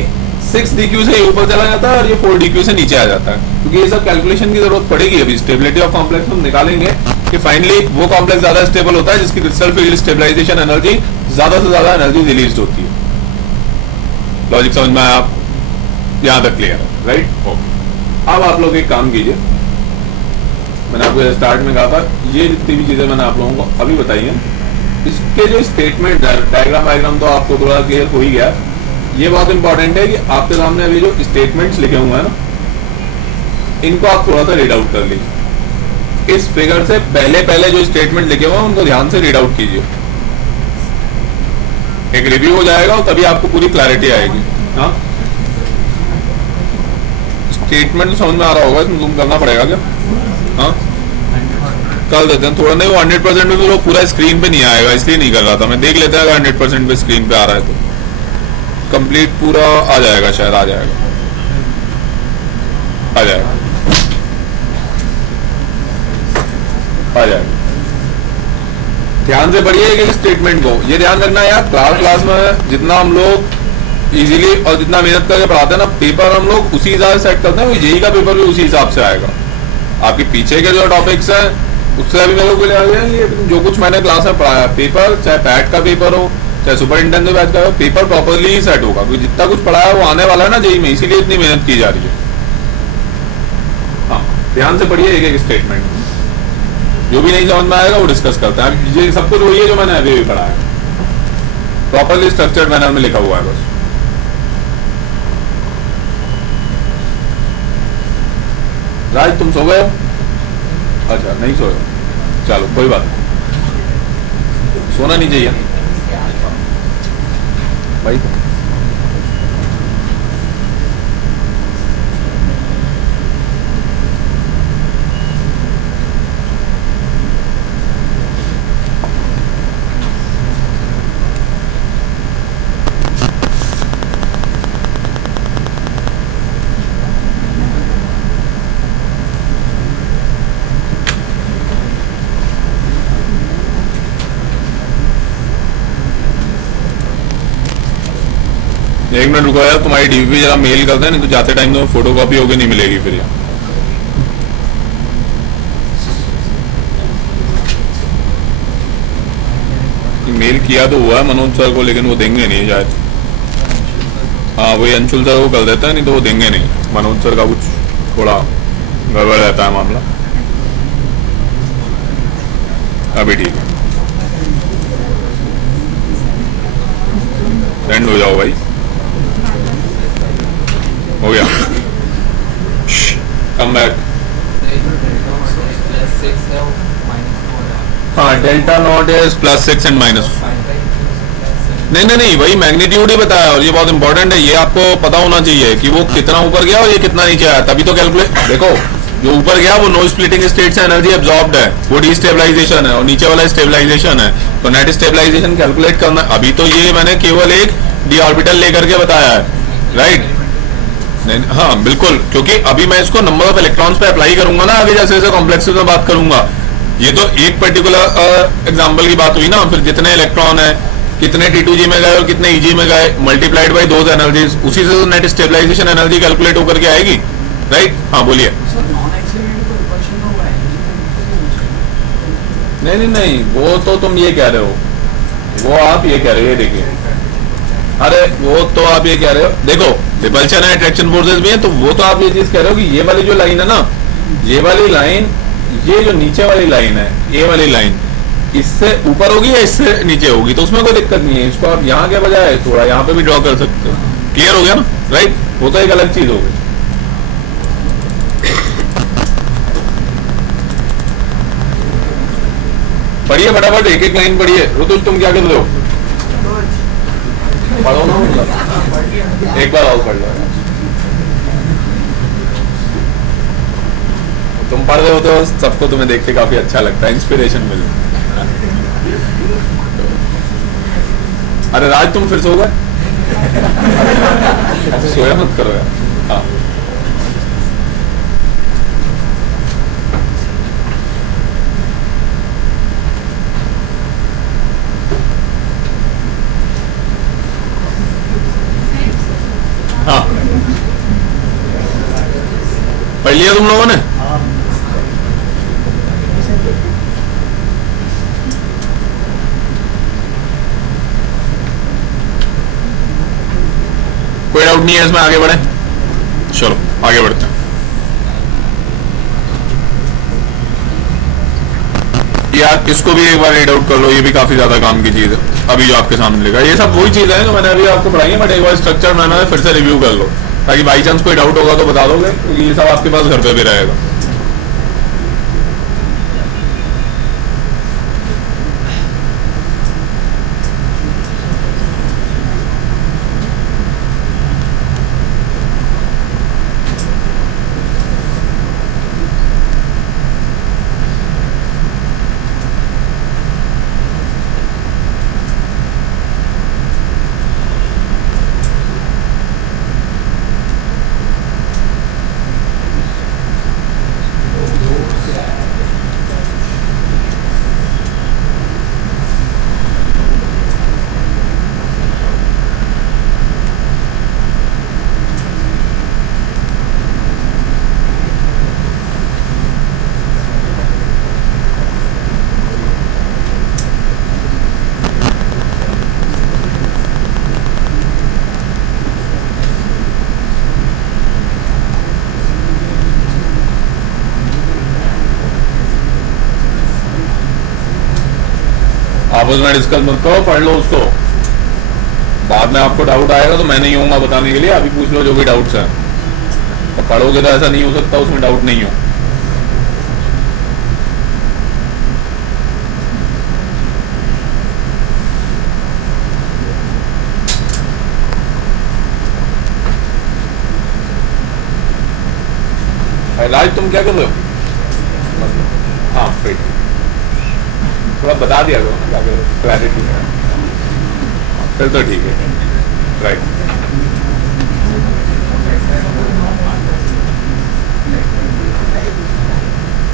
6 DQ से ऊपर चला जाता है और ये 4 DQ से नीचे आ जाता है, क्योंकि ये सब कैलकुलेशन की जरूरत पड़ेगी। अभी स्टेबिलिटी ऑफ कॉम्प्लेक्स हम निकालेंगे कि फाइनली वो कॉम्प्लेक्स ज्यादा स्टेबल होता है जिसकी क्रिस्टल फील्ड स्टेबलाइजेशन एनर्जी ज्यादा से ज्यादा एनर्जी रिलीज होती है। लॉजिक समझ में आया आप? यहां तक क्लियर है, राइट? ओके, अब आप लोग एक काम कीजिए, मैंने आपको स्टार्ट में कहा था ये जितनी भी चीजें मैंने आप लोगों को अभी बताई हैं, इसके जो स्टेटमेंट डायग्राम तो आपको थोड़ा क्लियर हो ही गया। ये बहुत इंपॉर्टेंट है कि आपके सामने अभी जो स्टेटमेंट्स लिखे हुए हैं ना, इनको आप थोड़ा सा रीड आउट कर लीजिए। इस फिगर से पहले जो स्टेटमेंट लिखे हुए हैं उनको ध्यान से रीड आउट कीजिए, एक रिव्यू हो जाएगा और तभी आपको पूरी क्लैरिटी आएगी। हाँ, स्टेटमेंट समझ में आ रहा होगा, इसमें जूम करना पड़ेगा क्या? हाँ, कर देते हैं थोड़ा, नहीं वो 100% में भी वो पूरा स्क्रीन पे नहीं आएगा, इसलिए नहीं कर रहा था मैं। देख लेते हैं अगर 100% पे स्क्रीन पे आ रहा है तो कंप्लीट पूरा आ जाएगा, शायद आ जाएगा, आ जाएगा, आ जाएगा। ध्यान से पढ़िए एक स्टेटमेंट को, ये ध्यान रखना यार, क्लास में जितना हम लोग इजीली और जितना मेहनत करके पढ़ाते हैं ना, पेपर हम लोग उसी हिसाब से सेट करते हैं, जेईई का पेपर भी उसी हिसाब से आएगा। आपके पीछे के जो टॉपिक्स हैं उससे अभी मेरे को ये जो कुछ मैंने क्लास में पढ़ाया, पेपर चाहे पैट का पेपर हो चाहे सुपरिटेंडेंट बैच का हो, पेपर प्रॉपरली ही सेट होगा, क्योंकि जितना कुछ पढ़ाया वो आने वाला है ना जेईई में, इसीलिए इतनी मेहनत की जा रही है। हाँ, ध्यान से पढ़िए एक एक स्टेटमेंट, जो भी नहीं समझ में आएगा वो डिस्कस करते हैं। ये सब कुछ वही है जो मैंने अभी भी पढ़ा है, प्रॉपरली स्ट्रक्चर्ड मैनर में लिखा हुआ है बस। राज तुम सो गए? अच्छा नहीं सोए, चलो कोई बात नहीं, सोना नहीं चाहिए भाई। एक मिनट रुको यार, तुम्हारी डीपी जरा मेल करते हैं, नहीं तो जाते टाइम तो फोटो कॉपी होके नहीं मिलेगी फिर यहाँ। मेल किया तो हुआ है मनोज सर को, लेकिन वो देंगे नहीं शायद। हाँ वही अंशुल सर को कर देता है, नहीं तो वो देंगे नहीं। मनोज सर का कुछ थोड़ा गड़बड़ रहता है मामला। अभी ठीक है, सेंड हो जाओ भाई, हो गया। Come back. हाँ delta nought is +6 and minus. नहीं वही मैग्नीट्यूड ही बताया, और ये बहुत इंपॉर्टेंट है, ये आपको पता होना चाहिए कि वो कितना ऊपर गया और ये कितना नीचे आया, तभी तो कैलकुलेट। देखो जो ऊपर गया वो नो स्प्लिटिंग स्टेट से एनर्जी एब्जॉर्ब्ड है, वो डिस्टेबलाइजेशन है, और नीचे वाला स्टेबलाइजेशन है, तो नेट स्टेबलाइजेशन कैलकुलेट करना। अभी तो ये मैंने केवल एक डी ऑर्बिटल लेकर के बताया है, राइट? नहीं हाँ बिल्कुल, क्योंकि अभी मैं इसको नंबर ऑफ इलेक्ट्रॉन्स पे अप्लाई करूंगा ना आगे, जैसे जैसे कॉम्प्लेक्सेस में बात करूंगा। ये तो एक पर्टिकुलर एग्जांपल की बात हुई ना, फिर जितने इलेक्ट्रॉन है, कितने T2G में गए और कितने EG में गए, मल्टीप्लाइड बाय दोज एनर्जीज, उसी से नेट स्टेबलाइजेशन एनर्जी कैलकुलेट होकर के आएगी, राइट? हाँ बोलिए। नहीं वो तो तुम ये कह रहे हो, वो आप ये कह रहे हो, ये देखिए, अरे वो तो आप ये कह रहे हो, देखो रिपल्शन है, अट्रैक्शन फोर्सेस भी है, तो वो तो आप ये चीज कह रहे हो कि ये वाली जो लाइन है ना, ये वाली लाइन, ये जो नीचे वाली लाइन है, ये वाली लाइन इससे ऊपर होगी या इससे नीचे होगी, तो उसमें कोई दिक्कत नहीं है। इसको आप यहाँ के बजाय थोड़ा यहाँ पे भी ड्रॉ कर सकते हो। क्लियर हो गया ना, राइट? वो तो एक अलग चीज हो गई। पढ़िए फटाफट, एक एक लाइन पढ़िए। ऋतुज तुम क्या कर रहे हो? पढ़ो ना, एक बार और पढ़ लो। तुम पढ़ रहे हो तो सबको तुम्हें देख के काफी अच्छा लगता है, इंस्पिरेशन मिल। अरे राज तुम फिर सो गए? सोया मत करो यार। हाँ हाँ पढ़ लिया तुम लोगों ने? कोई डाउट नहीं है इसमें, आगे बढ़े? चलो आगे बढ़ते हैं। यार इसको भी एक बार रीड आउट कर लो, ये भी काफी ज्यादा काम की चीज है। अभी जो आपके सामने लिखा, ये सब वही चीज है जो मैंने अभी आपको पढ़ाई है, बट एक बार स्ट्रक्चर मैंने फिर से रिव्यू कर लो, ताकि बाई चांस कोई डाउट होगा तो बता दोगे, क्योंकि ये सब आपके पास घर पे भी रहेगा। आपस में डिस्कस मत करो, पढ़ लो उसको। बाद में आपको डाउट आएगा तो मैं नहीं होऊंगा बताने के लिए, अभी पूछ लो जो भी डाउट्स हैं। तो पढ़ोगे तो ऐसा नहीं हो सकता उसमें डाउट नहीं हो। राज तुम क्या कर रहे हो? हाँ फिर थोड़ा बता दिया करो क्या करो, क्लैरिटी है, फिर तो ठीक है, राइट।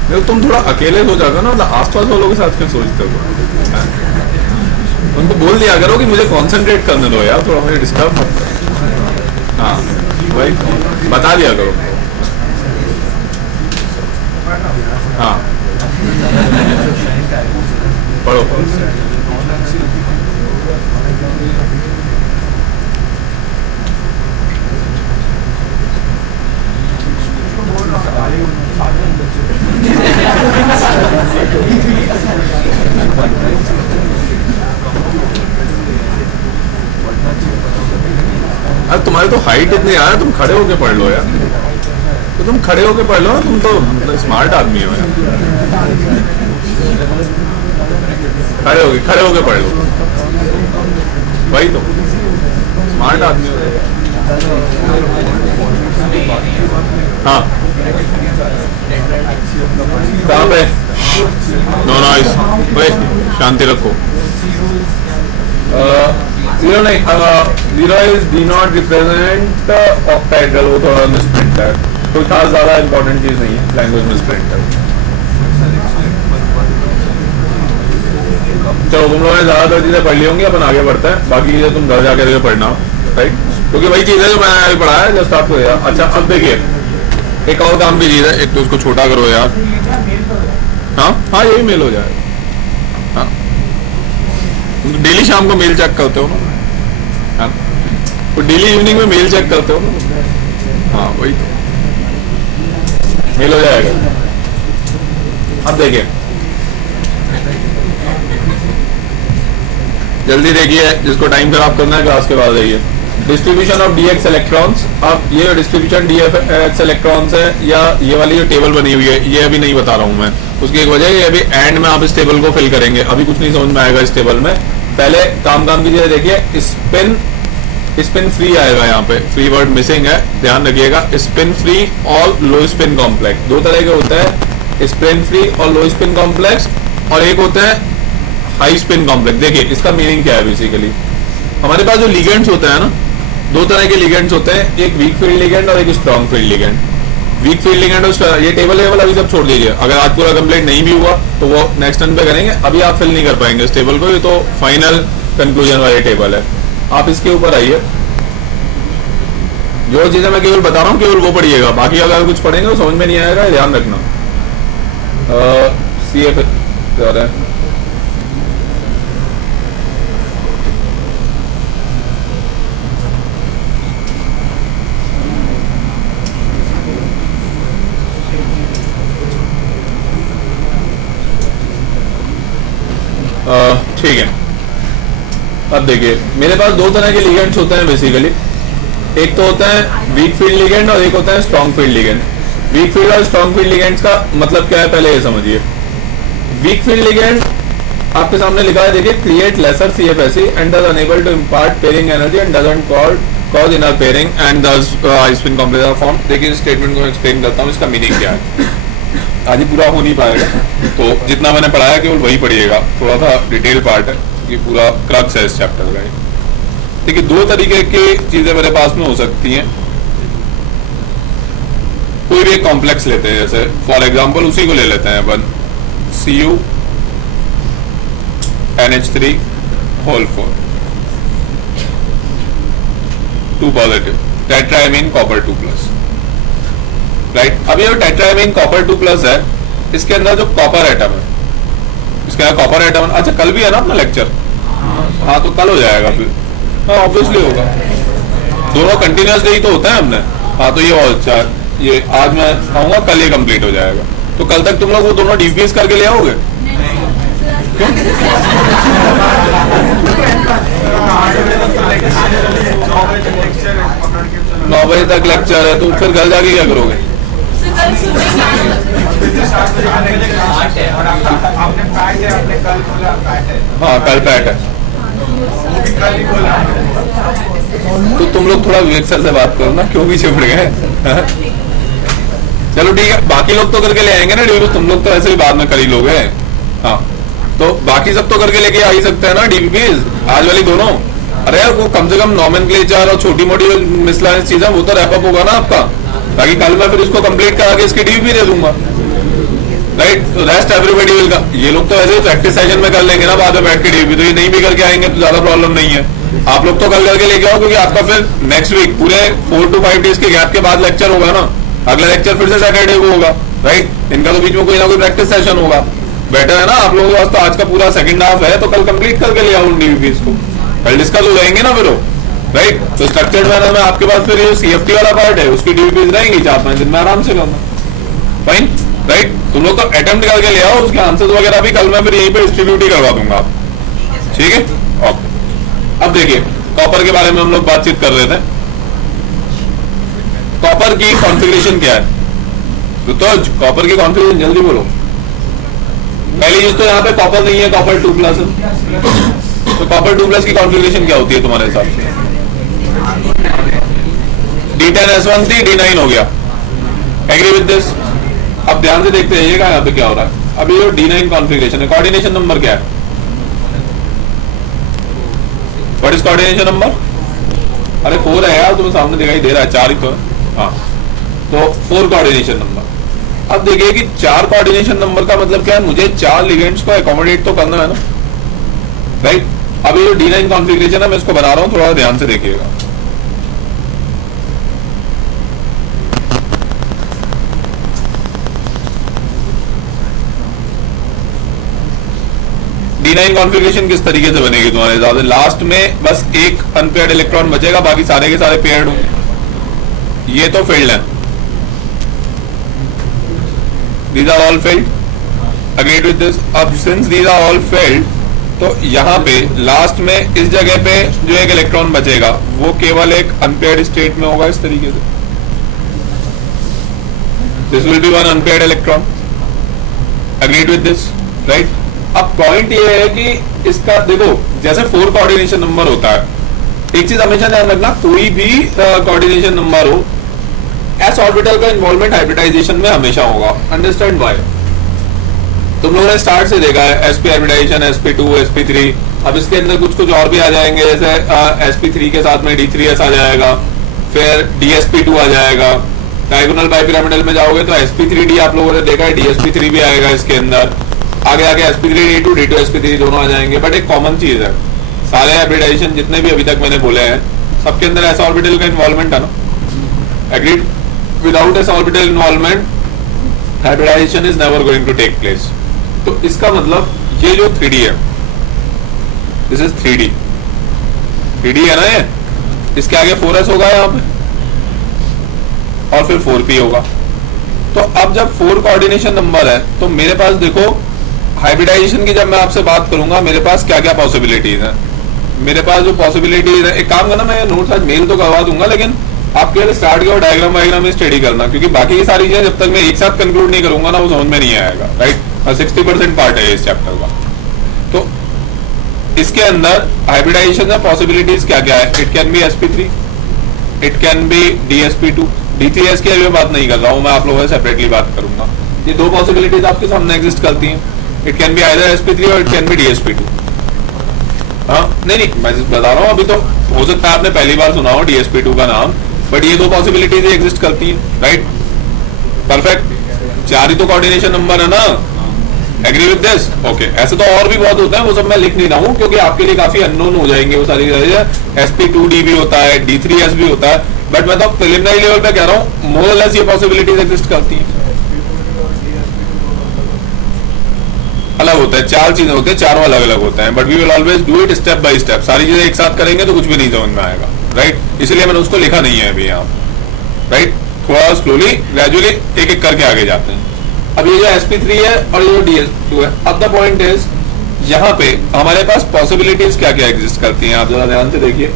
देखो तुम थोड़ा अकेले सो जाओ ना, मतलब आसपास वालों के साथ क्यों सोचते हो? उनको बोल दिया करो कि मुझे कंसंट्रेट करने दो यार, थोड़ा मुझे डिस्टर्ब मत करो। हाँ भाई बता दिया करो। हाँ पढ़ो। अरे तुम्हारी तो हाइट इतनी यार, तुम खड़े होके पढ़ लो यार, तो तुम खड़े होके पढ़ लो, तुम तो स्मार्ट आदमी हो यार, खड़े होके पढ़ लो, वही तो स्मार्ट आदमी हो। हाँ कहाँ पे? नो नॉइस, भाई शांति रखो। जीरो नहीं, zero is D not represent octahedral, वो थोड़ा मिसप्रिंट है, कोई खास ज्यादा इंपॉर्टेंट चीज नहीं है, लैंग्वेज मिसप्रिंट है। चलो तुम लोगों ने ज्यादातर चीजें पढ़ ली होंगी, अपन आगे बढ़ते हैं, बाकी चीजें तुम घर जाकर पढ़ना, राइट, क्योंकि वही चीज है जो मैंने अभी पढ़ा है जस्ट आपको यार। अच्छा अब देखिए एक और काम की चीज है, एक तो उसको छोटा करो यार। हाँ हाँ यही मेल हो जाएगा। हाँ डेली शाम को मेल चेक करते हो ना? हाँ तो डेली इवनिंग में मेल चेक करते हो ना? हाँ वही तो मेल हो जाएगा। अब देखिए जल्दी देखिए, जिसको टाइम खराब करना है क्लास के बाद देखिए। डिस्ट्रीब्यूशन ऑफ डीएक्स इलेक्ट्रॉन्स, अब ये डिस्ट्रीब्यूशन डीएक्स इलेक्ट्रॉन्स है, या ये वाली जो टेबल बनी हुई है ये अभी नहीं बता रहा हूँ मैं, उसकी एक वजह, ये अभी एंड में आप इस टेबल को फिल करेंगे, अभी कुछ नहीं समझ में आएगा इस टेबल में। पहले काम कीजिए, देखिए स्पिन फ्री आएगा, यहाँ पे फ्री वर्ड मिसिंग है, ध्यान रखिएगा। स्पिन फ्री और लो स्पिन कॉम्प्लेक्स, दो तरह के होते हैं, स्पिन फ्री और लो स्पिन कॉम्प्लेक्स, और एक होता है हाई स्पिन कॉम्प्लेक्स। देखिए इसका मीनिंग क्या है, बेसिकली हमारे पास जो लिगेंड्स होते हैं ना, दो तरह के लिगेंड्स होते हैं, एक वीक फील्ड लिगेंड और एक strong field ligand. Weak field ligand और ये टेबल अभी सब छोड़ दीजिए, अगर आज पूरा कंप्लीट नहीं भी हुआ तो वो नेक्स्ट टर्न पे करेंगे, अभी आप फिल नहीं कर पाएंगे इस टेबल को, ये तो फाइनल कंक्लूजन वाली टेबल है। आप इसके ऊपर आइए, जो चीजें मैं केवल बता रहा हूँ केवल वो पढ़िएगा, बाकी अगर कुछ पढ़ेंगे तो समझ में नहीं आएगा, ध्यान रखना। CF क्या रहा है? ठीक है, अब देखिए मेरे पास दो तरह के लिगेंड्स होते हैं बेसिकली, एक तो होता है वीक फील्ड लिगेंड और एक होता है strong field ligand. Weak field और स्ट्रॉन्ग फील्ड लिगेंड्स का मतलब क्या है पहले ये समझिए। वीक फील्ड लिगेंड आपके सामने लिखा है, देखिए, create lesser CFSE and does enable to impart pairing energy and doesn't cause inner pairing and does spin complex are form. देखिए इस स्टेटमेंट को मैं एक्सप्लेन करता हूँ, इसका मीनिंग क्या है। आज ही पूरा हो नहीं पाएगा, तो जितना मैंने पढ़ाया केवल वही पढ़िएगा, थोड़ा सा डिटेल पार्ट है, ये पूरा क्रक्स है इस चैप्टर का। देखिए दो तरीके की चीजें मेरे पास में हो सकती हैं, कोई भी एक कॉम्प्लेक्स लेते हैं, जैसे फॉर एग्जांपल उसी को ले लेते हैं अपन, Cu NH3 whole 4 2 positive tetraammine copper 2+, राइट। अब ये टेट्राएमीन कॉपर 2+ है, इसके अंदर जो कॉपर एटम है, इसके अंदर कॉपर एटम, अच्छा कल भी है ना अपना लेक्चर? हाँ तो कल हो जाएगा फिर, हाँ ऑब्वियसली होगा, दोनों कंटिन्यूस डे ही तो होता है हमने। हाँ तो ये बहुत अच्छा है, ये आज मैं आऊंगा, कल ये कंप्लीट हो जाएगा, तो कल तक तुम लोग वो दोनों डीपीएस करके ले आओगे? क्यों? 9 बजे तक लेक्चर है, तो फिर घर जाके क्या करोगे? हाँ कल पैट है, तो तुम लोग थोड़ा विवेक सर से बात करो ना, क्यों पीछे पड़ गए? चलो ठीक है, बाकी लोग तो करके ले आएंगे ना डीपीपी, तुम लोग तो ऐसे ही बाद में कर ही लोगे। हाँ तो बाकी सब तो करके लेके आ ही सकते हैं ना डीपीपी, आज वाली दोनों। अरे यार वो कम से कम नॉमेनक्लेचर और छोटी मोटी मिसलेनियस चीजें वो तो रैप अप होगा ना आपका, ताकि कल मैं फिर इसको कंप्लीट करा के इसकी डीपीपी दे दूंगा, राइट। तो रेस्ट एवरीबॉडी विल का, ये लोग तो ऐसे प्रैक्टिस सेशन में कर लेंगे ना बाद में बैठ के डीपीपी, तो ये नहीं भी करके आएंगे तो ज्यादा प्रॉब्लम नहीं है। आप लोग तो कल करके लेके आओ, क्योंकि आपका फिर नेक्स्ट वीक पूरे 4 to 5 डेज के गैप के बाद लेक्चर होगा ना, अगला लेक्चर फिर से सैटरडे को होगा, राइट। इनका तो बीच में कोई ना कोई प्रैक्टिस सेशन होगा, बेटर है ना आप लोगों के पास। तो आज का पूरा सेकंड हाफ है, तो कल कंप्लीट करके ले आओ डीपीपीस को, कल डिस्कस हो जाएंगे ना फिर, राइट। तो स्ट्रक्चर्ड मैनर में आपके पास फिर ये CFT वाला पार्ट है, उसकी डीपीपीस रहेंगी 4-5 दिन में आराम से करना, फाइन, राइट। तुम लोग तो अटेम्प्ट करके ले आओ, उसके आंसर्स वगैरह भी कल मैं फिर यहीं पे डिस्ट्रीब्यूट ही करवा दूंगा, ठीक है। ओके, अब देखिए कॉपर के बारे में हम लोग बातचीत कर रहे थे, कॉपर की कॉन्फ़िगरेशन क्या है? तो कॉपर की कॉन्फ़िगरेशन जल्दी बोलो। पहली चीज तो यहाँ पे कॉपर नहीं है, कॉपर 2+ है। तो कॉपर 2+ की कॉन्फ़िगरेशन क्या होती है तुम्हारे हिसाब से? D10S1 D9 हो गया। Agree with this? अब ध्यान से देखते रहिएगा यहाँ पे क्या हो रहा है। अभी जो D9 कॉन्फ़िगरेशन है, कोऑर्डिनेशन नंबर क्या है? What is coordination number? अरे 4 है यार, तुम्हें सामने दिखाई दे रहा है, 4 ही तो है। हाँ, तो 4 कोऑर्डिनेशन नंबर। अब देखिए कि 4 कोऑर्डिनेशन नंबर का मतलब क्या है? मुझे 4 लिगेंड्स को एकोमोडेट तो करना है ना, राइट? अभी जो D9 कॉन्फ़िगरेशन है मैं इसको बना रहा हूँ, थोड़ा ध्यान से देखिएगा। D9 कॉन्फ़िगरेशन किस तरीके से बनेगी तुम्हारे हिसाब से? लास्ट में बस एक अनपेयर्ड इलेक्ट्रॉन बचेगा, बाकी सारे के सारे पेयर्ड होंगे। ये तो फील्ड है, these are all filled. Agreed with this? अब since these are all filled, तो यहाँ पे लास्ट में इस जगह पे जो एक इलेक्ट्रॉन बचेगा वो केवल एक अनपेयर्ड स्टेट में होगा, इस तरीके से। This will be one unpaired electron. Agreed with this? Right? अब पॉइंट ये है कि इसका देखो, जैसे 4 कोऑर्डिनेशन नंबर होता है, एक चीज हमेशा ध्यान रखना, कोई भी कोऑर्डिनेशन नंबर हो, एस ऑर्बिटल का इन्वॉल्वमेंट हाइब्रिडाइजेशन में हमेशा होगा। Understand why? तुम लोगों ने स्टार्ट से देखा है sp हाइब्रिडाइजेशन, sp2, sp3। अब इसके अंदर कुछ कुछ और भी आ जाएंगे, जैसे sp3 के साथ में d3s आ जाएगा, फिर dsp2 आ जाएगा। डायगोनल बाइपिरामिडल में जाओगे तो sp3d आप लोगों ने देखा है, dsp3 भी आएगा इसके अंदर। आगे आगे sp3d2, d2 sp3 दोनों आ जाएंगे। बट एक कॉमन चीज है, सारे हाइब्रिडाइजेशन जितने भी अभी तक मैंने बोले हैं, सबके अंदर s ऑर्बिटल का इन्वॉल्वमेंट है ना। Agreed? Without s orbital involvement hybridisation is never going to take place. तो इसका मतलब ये जो 3D है, दिस इज 3D। 3D है ना ये, इसके आगे 4s होगा यहाँ पे और फिर 4p होगा। तो अब जब 4 कोऑर्डिनेशन नंबर है तो मेरे पास देखो, हाइब्रिडाइजेशन की जब मैं आपसे बात करूंगा, मेरे पास क्या क्या पॉसिबिलिटीज हैं। मेरे पास जो पॉसिबिलिटीज है, एक काम करना, मैं नोट्स आज मेल तो करवा दूंगा, लेकिन आपके लिए स्टार्ट किया और डायग्राम वायग्राम में स्टडी करना, क्योंकि बाकी की सारी चीजें जब तक मैं एक साथ कंक्लूड नहीं करूंगा ना, वो समझ में नहीं आएगा, राइट? 60% पार्ट है इस चैप्टर का। तो इसके अंदर हाइब्रिडाइजेशन का पॉसिबिलिटीज क्या क्या है? It can be sp3, it can be dsp2, d3s की अभी बात नहीं कर रहा हूं मैं, आप लोगों से सेपरेटली बात करूंगा। ये 2 पॉसिबिलिटीज आपके सामने एग्जिस्ट करती हैं। It can be either sp3 और इट कैन बी dsp2। हाँ, नहीं मैं बता रहा हूँ, अभी तो हो सकता है आपने पहली बार सुना हो dsp2 का नाम, बट ये 2 पॉसिबिलिटीज एग्जिस्ट करती हैं, राइट? परफेक्ट। 4 ही तो कोऑर्डिनेशन नंबर है ना। Agree with this? ओके। ऐसे तो और भी बहुत होता है, वो सब मैं लिख नहीं रहा हूँ क्योंकि आपके लिए काफी अननोन हो जाएंगे वो सारी चीजें। sp2d भी होता है, d3s भी होता है, बट मैं तो प्रिलिमिनरी लेवल पे कह रहा हूँ, मोर और लेस ये पॉसिबिलिटीज एग्जिस्ट करती हैं। अलग होता है, 4 चीजें होते हैं, चारों अलग अलग होते हैं, but we will always do it step by step. सारी चीजें एक साथ करेंगे तो कुछ भी नहीं समझ में आएगा, राइट? इसलिए मैंने उसको लिखा नहीं है अभी यहाँ, राइट? थोड़ा स्लोली ग्रेजुअली एक एक करके आगे जाते हैं। अब ये जो sp3 है और ये जो ds2 है, अब द पॉइंट इज, यहाँ पे हमारे पास पॉसिबिलिटीज क्या क्या एग्जिस्ट करती हैं, आप जरा ध्यान से देखिए।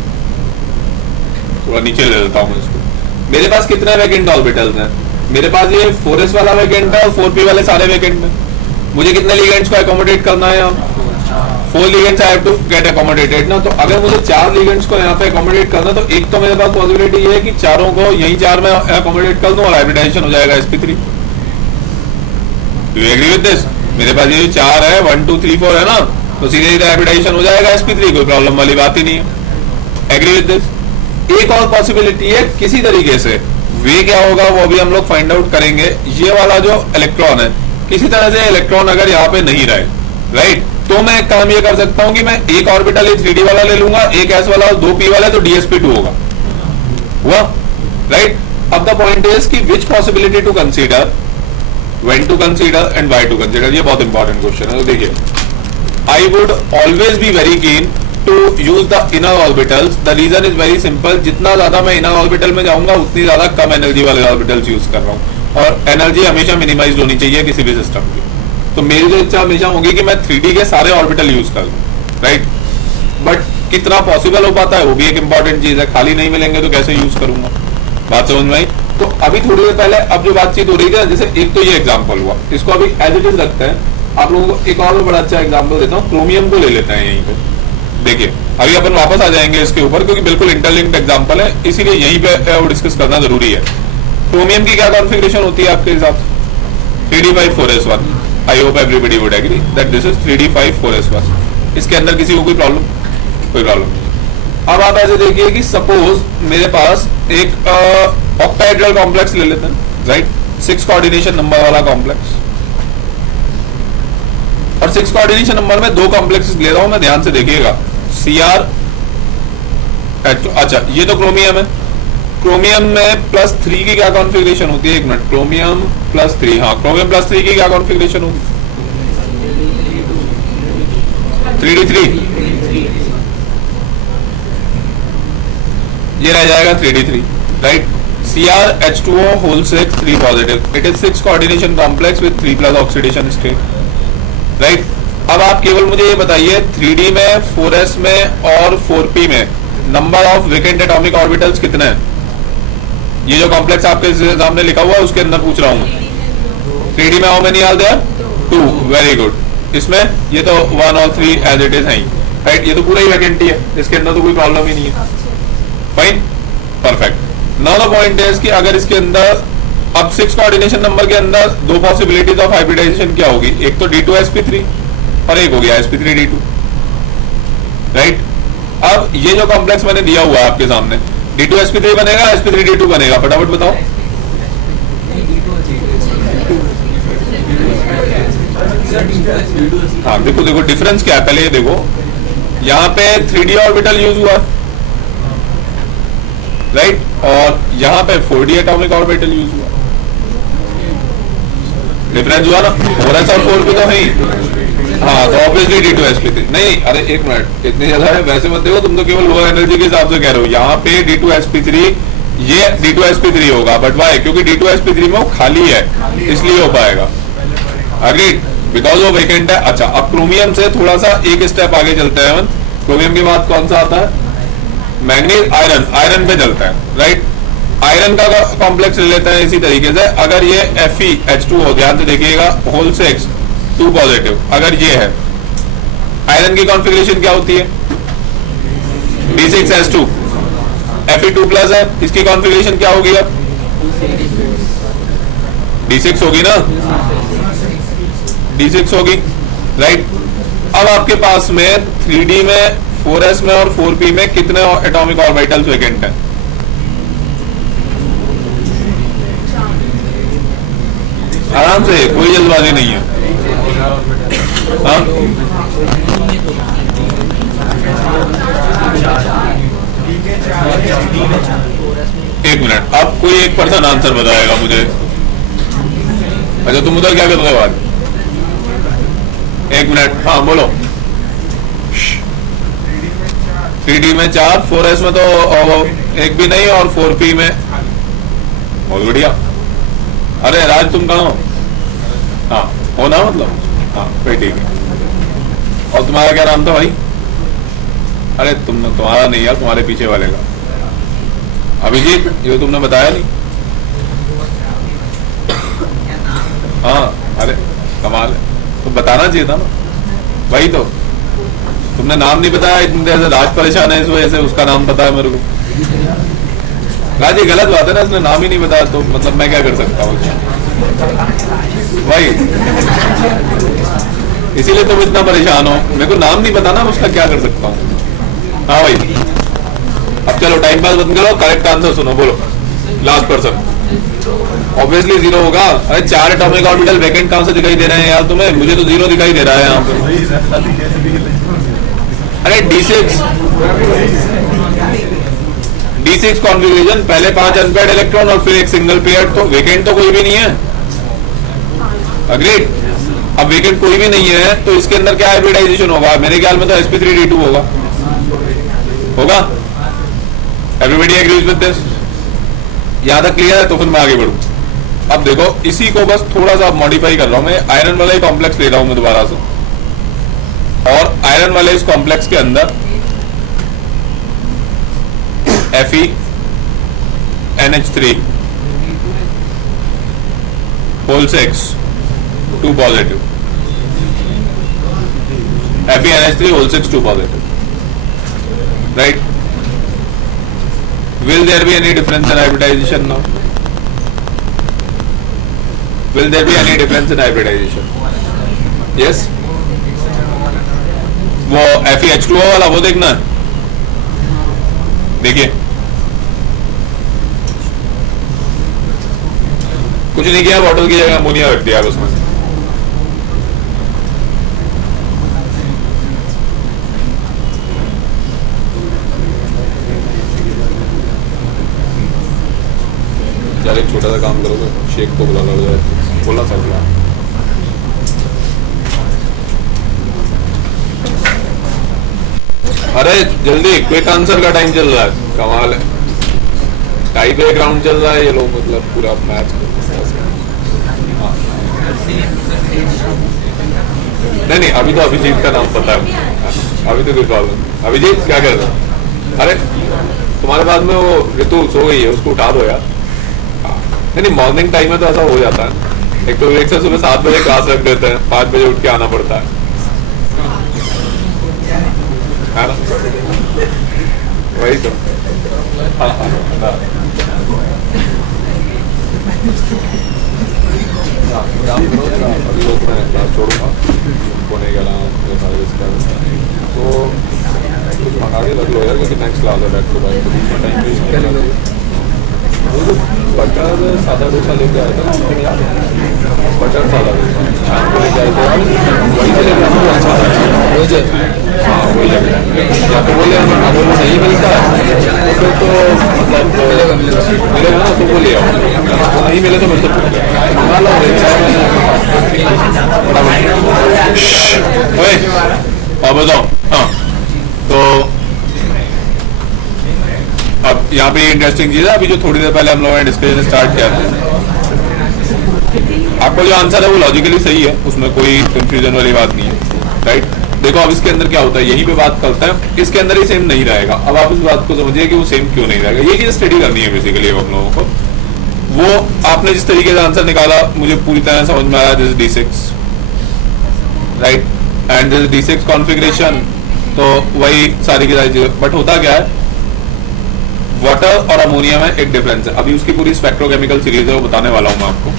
थोड़ा नीचे ले लेता हूँ इसको। मेरे पास कितने वैकेंट ऑर्बिटल्स हैं? मेरे पास ये 4s वाला वैकेंट है और 4p वाले सारे वैकेंट हैं। मुझे कितने लिगेंड्स को एकोमोडेट करना है यहाँ? 4 ligands I have to get accommodated ना। तो अगर मुझे 4 लिगेंड्स को यहाँ पे एकोमोडेट करना, तो एक तो मेरे पास पॉसिबिलिटी ये है कि चारों को यही 4 में एकोमोडेट कर दूं और हाइब्रिडाइजेशन हो जाएगा sp3। Do you agree with this? मेरे पास ये 4 है, 1 2 3 4 है ना, तो सीधे सीधे हाइब्रिडाइजेशन हो जाएगा sp3, कोई प्रॉब्लम वाली बात ही नहीं है। Agree with this? एक और पॉसिबिलिटी है, किसी तरीके से वे क्या होगा वो भी हम लोग फाइंड आउट करेंगे। ये वाला जो इलेक्ट्रॉन है, किसी तरह से इलेक्ट्रॉन अगर यहाँ पे नहीं रहे, राइट, तो मैं एक काम ये कर सकता हूँ कि मैं एक ऑर्बिटल 3D वाला ले लूंगा, एक s वाला और 2p वाला, तो dsp2 होगा, हुआ, राइट? अब द पॉइंट इज कि which possibility to consider, when to consider and why to consider. ये बहुत इंपॉर्टेंट क्वेश्चन है। तो देखिए, I would always be very keen to use the inner orbitals. The reason is very simple. जितना ज्यादा मैं inner orbital में जाऊंगा, उतनी ज्यादा कम एनर्जी वाले ऑर्बिटल्स यूज कर रहा हूँ, और एनर्जी हमेशा मिनिमाइज होनी चाहिए किसी भी सिस्टम की। तो मेरी जो इच्छा हमेशा होगी कि मैं 3D के सारे ऑर्बिटल यूज कर लूँ, राइट? बट कितना पॉसिबल हो पाता है वो भी एक इंपॉर्टेंट चीज है। खाली नहीं मिलेंगे तो कैसे यूज करूंगा, बात समझ में आई? तो अभी थोड़ी देर पहले अब जो बातचीत हो रही थी ना, जैसे एक तो ये एग्जांपल हुआ, इसको अभी एज इट इज रखते हैं। आप लोगों को एक और बड़ा अच्छा एग्जांपल देता हूँ, क्रोमियम को ले लेते हैं यहीं पे। देखिए अभी अपन वापस आ जाएंगे इसके ऊपर, क्योंकि बिल्कुल इंटरलिंक्ड एग्जांपल है, इसीलिए यहीं पे डिस्कस करना जरूरी है। क्रोमियम की क्या कॉन्फ़िगरेशन होती है आपके हिसाब से? 3d5 I hope everybody would agree that this is 3d5 इसके अंदर किसी को कोई प्रॉब्लम? कोई प्रॉब्लम नहीं। अब आप ऐसे देखिए कि सपोज मेरे पास एक ऑक्टाहेड्रल कॉम्प्लेक्स ले लेते हैं, राइट? 6 कोऑर्डिनेशन नंबर वाला कॉम्प्लेक्स, और 6 कोऑर्डिनेशन नंबर में 2 कॉम्प्लेक्सेस ले रहा हूं मैं, ध्यान से देखिएगा। Cr, अच्छा ये तो क्रोमियम है। क्रोमियम में +3 की क्या कॉन्फ़िगरेशन होती है? एक मिनट, क्रोमियम +3, हाँ क्रोमियम +3 की क्या कॉन्फ़िगरेशन होगी? 3d3, ये रह जाएगा 3d3, राइट? CrH2O whole 6 3 positive, it is 6 coordination complex with 3+ oxidation state, right? अब आप केवल मुझे ये बताइए 3d में, 4s में और 4p में number of vacant atomic orbitals कितने हैं? ये जो कॉम्प्लेक्स आपके सामने लिखा हुआ है उसके अंदर पूछ रहा हूँ। 3d में how many are there? 2, very good. इसमें ये तो 1 और 3 एज इट इज है, राइट? ये तो पूरा ही वैकेंटी है, इसके अंदर तो कोई प्रॉब्लम ही नहीं है। Fine, perfect. Now the point is कि अगर इसके अंदर अब 6 कोऑर्डिनेशन नंबर के अंदर 2 पॉसिबिलिटीज ऑफ हाइब्रिडाइजेशन क्या होगी? एक तो D2sp3 और एक हो गया sp3d2, राइट? अब ये जो कॉम्प्लेक्स मैंने दिया हुआ है आपके सामने, D2sp3 बनेगा, sp3d2 बनेगा, फटाफट बताओ। हाँ देखो देखो डिफरेंस क्या है, पहले ये देखो, यहाँ पे 3d ऑर्बिटल यूज हुआ, राइट? और यहाँ पे 4d एटॉमिक ऑर्बिटल यूज हुआ, डिफरेंस हुआ ना? 4s और 4p तो है ही, हाँ तो ऑब्वियसली D2sp3 नहीं, अरे एक मिनट, इतनी ज्यादा है वैसे मत देखो, तुम तो केवल लोअर एनर्जी के हिसाब से कह रहे हो। यहाँ पे D2sp3, ये D2sp3 होगा, बट वाई? क्योंकि D2sp3 में वो खाली है, इसलिए हो पाएगा। अग्रीड, बिकॉज वो वेकेंट है। अच्छा अब क्रोमियम से थोड़ा सा एक स्टेप आगे चलते हैं। क्रोमियम के बाद कौन सा आता है? मैग्नीज, आयरन, आयरन पे चलता है, राइट? आयरन का कॉम्प्लेक्स ले लेते हैं इसी तरीके से। अगर ये FeH2 हो, ध्यान से देखिएगा, होल 6 2 पॉजिटिव, अगर ये है, आयरन की कॉन्फ़िगरेशन क्या होती है? D6S2, Fe2+ है, इसकी कॉन्फ़िगरेशन क्या होगी? अब D6 होगी ना, D6 होगी, राइट? अब आपके पास में 3d में, 4s में और 4p में कितने एटॉमिक ऑर्बिटल्स वेकेंट हैं? आराम से, कोई जल्दबाजी नहीं है। हाँ? एक मिनट, अब कोई एक पर्सन आंसर बताएगा मुझे। अच्छा तुम उधर क्या कर रहे हो आज? एक मिनट, हाँ बोलो। 3d में 4, 4s में तो एक भी नहीं, और 4p में, बहुत बढ़िया। अरे राज तुम कहाँ हो? हाँ हो ना, मतलब हाँ फिर ठीक है। और तुम्हारा क्या नाम था भाई? अरे तुम्हारा नहीं यार, तुम्हारे पीछे वाले का, अभिजीत, ये तुमने बताया नहीं। हाँ अरे कमाल है, तो बताना चाहिए था ना, वही तो तुमने नाम नहीं बताया। इतनी देर से राज परेशान है इस वजह से, उसका नाम पता है मेरे को। राज ये गलत बात है ना, इसने नाम ही नहीं बताया, तो मतलब मैं क्या कर सकता हूँ भाई? इसीलिए तुम इतना परेशान हो, मेरे को नाम नहीं पता ना, उसका क्या कर सकता हूँ। हाँ भाई, अब चलो टाइम पास बंद करो, करेक्ट आंसर सुनो, बोलो। लास्ट पर्सन, ऑब्वियसली 0 होगा। अरे 4 एटॉमिक ऑर्बिटल वैकेंट कहां से दिखाई दे रहे हैं यार तुम्हें? मुझे तो 0 दिखाई दे रहा है यहाँ पे। अरे D6 कॉन्फ़िगरेशन, पहले 5 अनपेयर्ड इलेक्ट्रॉन और फिर एक सिंगल पेयर, तो वेकेंट तो कोई भी नहीं है। अग्रीड? अब वेकेंट कोई भी नहीं है तो इसके अंदर क्या हाइब्रिडाइजेशन होगा? मेरे ख्याल में तो sp3d2 होगा। Everybody agrees with this? यहां तक क्लियर है? तो फिर मैं आगे बढ़ूं। अब देखो इसी को बस थोड़ा सा मॉडिफाई कर रहा हूं मैं, आयरन वाला ही कॉम्प्लेक्स ले रहा हूं मैं दोबारा से, और आयरन वाले इस कॉम्प्लेक्स के अंदर NH3 whole 6 2 positive. FeNH3 whole 6 2 positive. Right? Will there be any difference in hybridization now? Will there be any difference in hybridization? Yes? वो FeH2O वाला वो देखना है, देखिए कुछ नहीं किया, बॉटल की जगह अमोनिया रख दिया उसमें। यार एक छोटा सा काम करोगे, शेख को बुला लो, बोला सर बुला। अरे जल्दी, क्विक आंसर का टाइम चल रहा है, कमाल है। टाई ब्रेक राउंड चल रहा है, ये लोग मतलब पूरा मैच। हाँ। नहीं, अभी तो अभिजीत का नाम पता है, अभी तो कोई प्रॉब्लम। अभिजीत क्या कर रहा है? अरे तुम्हारे बाद में वो ऋतु सो गई है, उसको उठा दो यार। नहीं, मॉर्निंग टाइम में तो ऐसा हो जाता है। एक तो एक से सुबह 7 बजे क्लास रख देते हैं, 5 बजे उठ के आना पड़ता है ना? वही तो। हाँ, काम करो, अभी लोग मैं क्लास छोड़ूंगा, उनको नहीं गला तो कुछ मंगा के रख लो यार, क्योंकि नेक्स्ट क्लास है back to back, time waste नहीं करना। वो जो बटर सादा डोसा लेके आया था, बटर सादा डोसा शाम को लेके आए थे, वही से लेकर आना अच्छा था। हाँ वही लगे, या तो बोले अगर वो नहीं मिलता है तो मतलब मिलेगा ना, तो वो ले आओ, तो नहीं मिले तो मेरे से पूछ और बताओ। हाँ तो अब यहाँ पे इंटरेस्टिंग चीज है, अभी जो थोड़ी देर पहले हम लोगों ने डिस्कशन स्टार्ट किया था, आपको जो आंसर है वो लॉजिकली सही है, उसमें कोई कंफ्यूजन वाली बात नहीं है, राइट? देखो अब इसके अंदर क्या होता है, यहीं पे बात करते हैं, इसके अंदर ही सेम नहीं रहेगा। अब आप इस बात को समझिए कि वो सेम क्यों नहीं रहेगा, ये चीज स्टडी करनी है बेसिकली हम लोगों को। वो आपने जिस तरीके से आंसर निकाला मुझे पूरी तरह समझ में आया, this D6 right, and this D6 configuration, तो वही सारी की सारी चीजें। बट होता क्या है, वाटर और अमोनिया में एक डिफरेंस है, अभी उसकी पूरी स्पेक्ट्रोकेमिकल सीरीज है, वो बताने वाला हूं मैं आपको।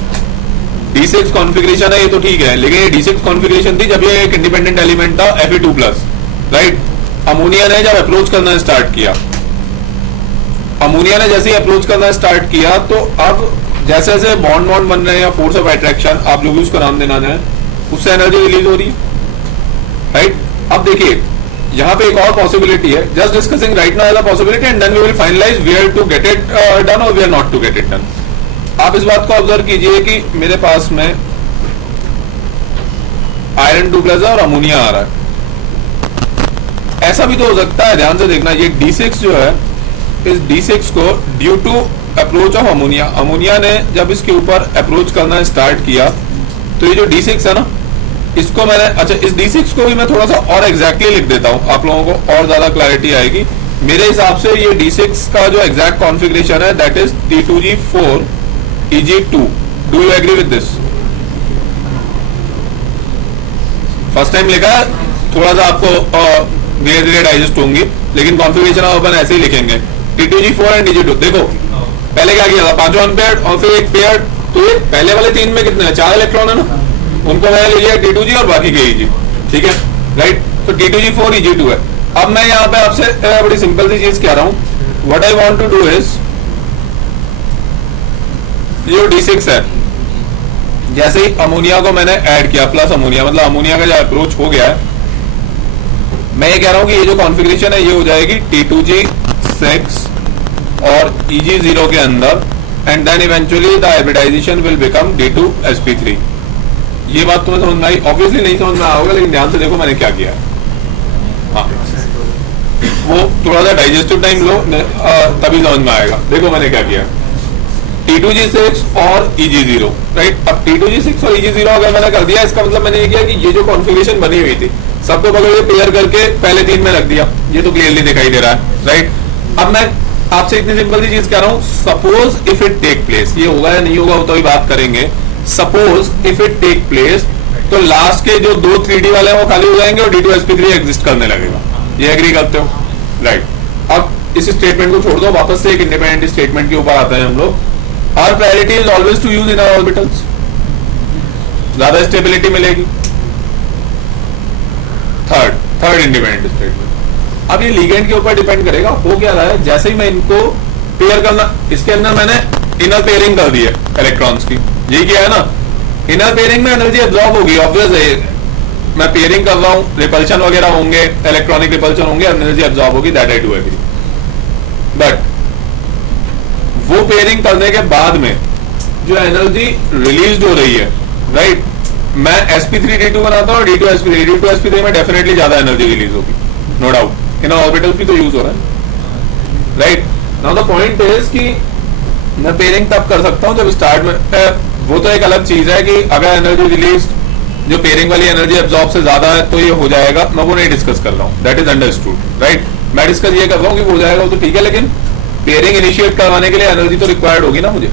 D6 कॉन्फ़िगरेशन है ये तो ठीक है, लेकिन ये D6 कॉन्फ़िगरेशन थी जब ये एक इंडिपेंडेंट एलिमेंट था Fe2+, राइट? अमोनिया ने जब अप्रोच करना स्टार्ट किया, अमोनिया ने जैसे ही अप्रोच करना स्टार्ट किया, तो अब जैसे जैसे बॉन्ड बॉन्ड बन रहे हैं या फोर्स ऑफ अट्रैक्शन, आप जो भी उसका नाम देना चाहें, उससे एनर्जी रिलीज हो रही है, राइट? अब देखिए यहाँ पे एक और पॉसिबिलिटी है, just discussing right now as a possibility and then we will finalise where to get it done और where not to get it done. आप इस बात को ऑब्जर्व कीजिए कि मेरे पास में आयरन 2+ और अमोनिया आ रहा है। ऐसा भी तो हो सकता है, ध्यान से देखना, ये D6 जो है, इस D6 को due to approach of ammonia, ammonia ने जब इसके ऊपर अप्रोच करना स्टार्ट किया, तो ये जो D6 है ना, इसको मैंने, अच्छा इस D6 को भी मैं थोड़ा सा और एग्जैक्टली लिख देता हूं, आप लोगों को और ज्यादा क्लैरिटी आएगी। मेरे हिसाब से ये D6 का जो एग्जैक्ट कॉन्फ़िगरेशन है, that is T2G4 Eg2। Do you agree with this? First time लिखा है, थोड़ा सा आपको धीरे धीरे डाइजेस्ट होंगी, लेकिन कॉन्फ़िगरेशन अपन ऐसे ही लिखेंगे, T2G4 एंड Eg2। देखो पहले क्या किया था, 5 अनपेयर्ड और फिर एक पेयर्ड, तो ये पहले वाले 3 में कितने हैं, 4 इलेक्ट्रॉन है ना, उनको मैंने ले लिया T2G और बाकी के Eg, ठीक है, राइट? तो T2G4 Eg2 है। अब मैं यहाँ पे आपसे बड़ी सिंपल सी चीज कह रहा हूँ, what I want to do is, ये D6 है, जैसे ही अमोनिया को मैंने ऐड किया, प्लस अमोनिया, मतलब अमोनिया का जो अप्रोच हो गया है, मैं ये कह रहा हूं कि ये जो कॉन्फ़िगरेशन है ये हो जाएगी T2G6 और Eg0 के अंदर, and then eventually the hybridisation will become D2sp3। ये बात तुम्हें समझ में आई? ऑब्वियसली नहीं समझ में आया होगा, लेकिन ध्यान से देखो मैंने क्या किया है। हाँ, वो थोड़ा सा डाइजेस्टिव टाइम लो, तभी समझ में आएगा। देखो मैंने क्या किया, T2G6 और Eg0, राइट? अब T2G6 और Eg0 अगर मैंने कर दिया, इसका मतलब मैंने ये किया कि ये जो कॉन्फ़िगरेशन बनी हुई थी, सबको पकड़ के पेयर करके पहले 3 में रख दिया, ये तो क्लियरली दिखाई दे रहा है, राइट? अब मैं आपसे इतनी सिंपल सी चीज कह रहा हूं, suppose if it take place, ये होगा या नहीं होगा वो तो भी बात करेंगे, suppose if it take place, तो लास्ट के जो दो 3D वाले हैं वो खाली हो जाएंगे और D2sp3 एग्जिस्ट करने लगेगा। ये एग्री करते हो? राइट। अब इस स्टेटमेंट को छोड़ दो, वापस से एक इंडिपेंडेंट स्टेटमेंट के ऊपर आते हैं हम लोग। Our priority is always to use in our orbitals, ज्यादा स्टेबिलिटी मिलेगी। Third independent statement. अब ये लिगेंड के ऊपर डिपेंड करेगा, हो क्या रहा है, जैसे ही मैं इनको पेयर करना, इसके अंदर मैंने इनर पेयरिंग कर दी है इलेक्ट्रॉन्स की, यही किया है ना। इनर पेयरिंग में एनर्जी एब्जॉर्ब होगी, ऑब्वियस है, मैं पेयरिंग कर रहा हूं, रिपल्शन वगैरह होंगे, इलेक्ट्रॉनिक रिपल्शन होंगे, एनर्जी एब्जॉर्ब होगी, that I do agree. But वो पेयरिंग करने के बाद में जो एनर्जी रिलीज हो रही है, राइट, मैं sp3d2 बनाता हूं और d2sp3 में डेफिनेटली ज्यादा एनर्जी रिलीज होगी, नो डाउट। इन ऑर्बिटल्स भी तो यूज हो रहा है, right. Now the point is कि मैं पेयरिंग तब कर सकता हूं जब स्टार्ट में, वो तो एक अलग चीज है कि अगर एनर्जी रिलीज जो पेयरिंग वाली एनर्जी एब्जॉर्ब से ज्यादा है तो ये हो जाएगा, मैं वो नहीं डिस्कस कर रहा हूं, दैट इज अंडरस्टूड, राइट। मैं डिस्कस ये कर रहा हूं कि वो हो जाएगा वो तो ठीक है, लेकिन पेयरिंग इनिशिएट करवाने के लिए एनर्जी तो रिक्वायर्ड होगी ना मुझे,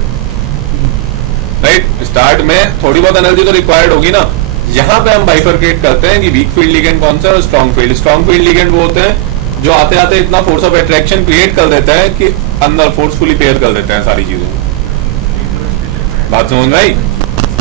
राइट। स्टार्ट में थोड़ी बहुत एनर्जी तो रिक्वायर्ड होगी ना। यहां पे हम बाइफरकेट करते हैं कि वीक फील्ड लिगेंड कौन सा है और strong field. Strong field ligand वो होते हैं जो आते आते इतना फोर्स ऑफ अट्रैक्शन क्रिएट कर देता है कि अंदर फोर्सफुली पेयर कर देते हैं सारी चीजों। बात समझ में आई?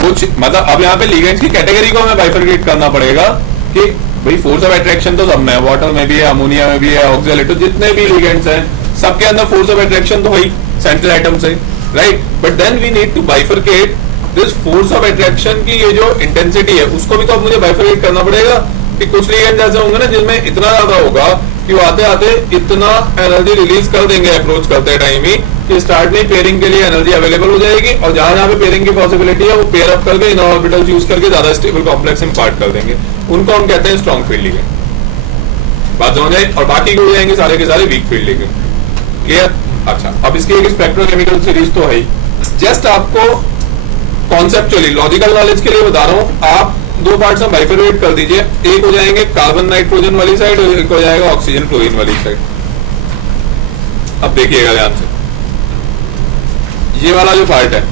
कुछ मतलब अब यहाँ पे लिगेंड्स की कैटेगरी को हमें बाइफरकेट करना पड़ेगा कि भाई फोर्स ऑफ अट्रैक्शन तो सब में है, वाटर में भी है, अमोनिया में भी है, ऑक्सीजन, जितने भी लिगेंड्स हैं सबके अंदर फोर्स ऑफ अट्रैक्शन तो वही सेंट्रल एटम से, right. But then we need to bifurcate this force of attraction की ये जो इंटेंसिटी है उसको भी तो अब मुझे बाइफरकेट करना पड़ेगा कि कुछ लिगेंड्स ऐसे होंगे ना जिनमें इतना ज्यादा होगा कि वो आते आते इतना एनर्जी रिलीज कर देंगे अप्रोच करते टाइम ही कि स्टार्ट में पेयरिंग के लिए एनर्जी अवेलेबल हो जाएगी और जहां जहां पे पेयरिंग की पॉसिबिलिटी है वो पेयर अप करके इन ऑर्बिटल्स यूज करके ज्यादा स्टेबल कॉम्प्लेक्स इम्पार्ट कर देंगे, उनको हम कहते हैं स्ट्रॉन्ग फील्ड लिगेंड। बात समझ आई? और बाकी हो जाएंगे सारे के सारे वीक फील्ड लिगेंड। क्लियर? अच्छा, अब इसकी एक स्पेक्ट्रोकेमिकल सीरीज तो है ही, जस्ट आपको कॉन्सेप्चुअली लॉजिकल नॉलेज के लिए बता रहा हूं। आप दो पार्ट्स में बाइफरकेट कर दीजिए, एक हो जाएंगे कार्बन नाइट्रोजन वाली साइड और एक हो जाएगा ऑक्सीजन क्लोरीन वाली साइड। अब देखिएगा ध्यान से, ये वाला जो पार्ट है,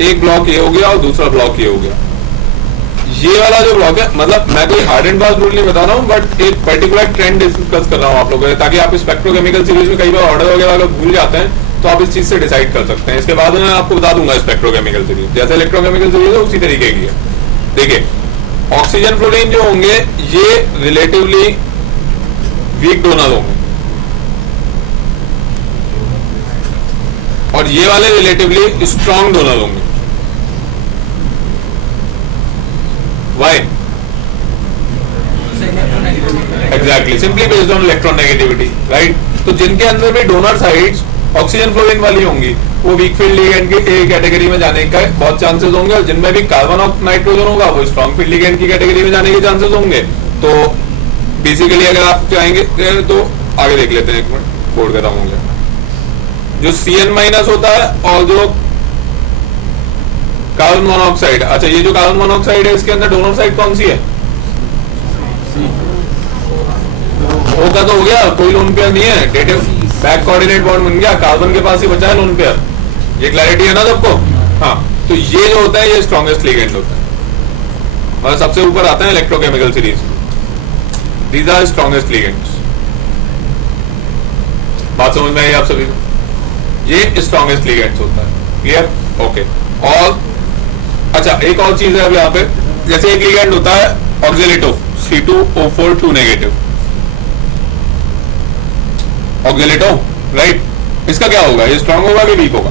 एक ब्लॉक ये हो गया और दूसरा ब्लॉक ये हो गया। ये वाला जो ब्लॉक है, मतलब मैं कोई हार्ड एंड फास्ट रूल नहीं बता रहा हूं, बट एक पर्टिकुलर ट्रेंड डिस्कस कर रहा हूं आप लोगों से, ताकि आप स्पेक्ट्रोकेमिकल सीरीज में कई बार ऑर्डर वगैरह अगर भूल जाते हैं तो आप इस चीज से डिसाइड कर सकते हैं। इसके बाद मैं आपको बता दूंगा स्पेक्ट्रोकेमिकल सीरीज, जैसे इलेक्ट्रोकेमिकल सीरीज है उसी तरीके की है। देखिए, ऑक्सीजन फ्लोरीन जो होंगे ये रिलेटिवली वीक डोनर होंगे और ये वाले रिलेटिवली स्ट्रॉन्ग डोनर होंगे। Why? Exactly, simply based on electronegativity, right. तो जिनके अंदर भी डोनर साइड्स ऑक्सीजन फ्लोरीन वाली होंगी वो वीक फील्ड लिगेंड की कैटेगरी में जाने का बहुत चांसेस होंगे, और जिनमें भी कार्बन और नाइट्रोजन होगा वो स्ट्रॉन्ग फील्ड लिगेंड की कैटेगरी में जाने के चांसेस होंगे। तो बेसिकली अगर आप चाहेंगे तो आगे देख लेते हैं, एक मिनट बोर्ड खत्म हो गया। जो Cn- होता है और जो कार्बन मोनोऑक्साइड, अच्छा ये जो कार्बन मोनोऑक्साइड है इसके अंदर डोनर साइड कौन सी है? O का तो हो गया, कोई लोन पेयर नहीं है, डेटिव बैक कोऑर्डिनेट बॉन्ड बन गया, कार्बन के पास ही बचा है लोन पेयर। ये क्लैरिटी है ना सबको? हाँ, तो ये जो होता है ये स्ट्रॉन्गेस्ट लिगेंड होता है और सबसे ऊपर आता है electrochemical series. These are strongest ligands. बात समझ में आई आप सभी को? ये स्ट्रॉन्गेस्ट लिगेंड्स होता है। क्लियर? ओके। और अच्छा एक और चीज है अब यहाँ पे, जैसे एक लिगेंड होता है ऑक्सीलेटो C2O4 2 नेगेटिव ऑक्सीलेटो, राइट। इसका क्या होगा? ये स्ट्रांग होगा कि वीक होगा?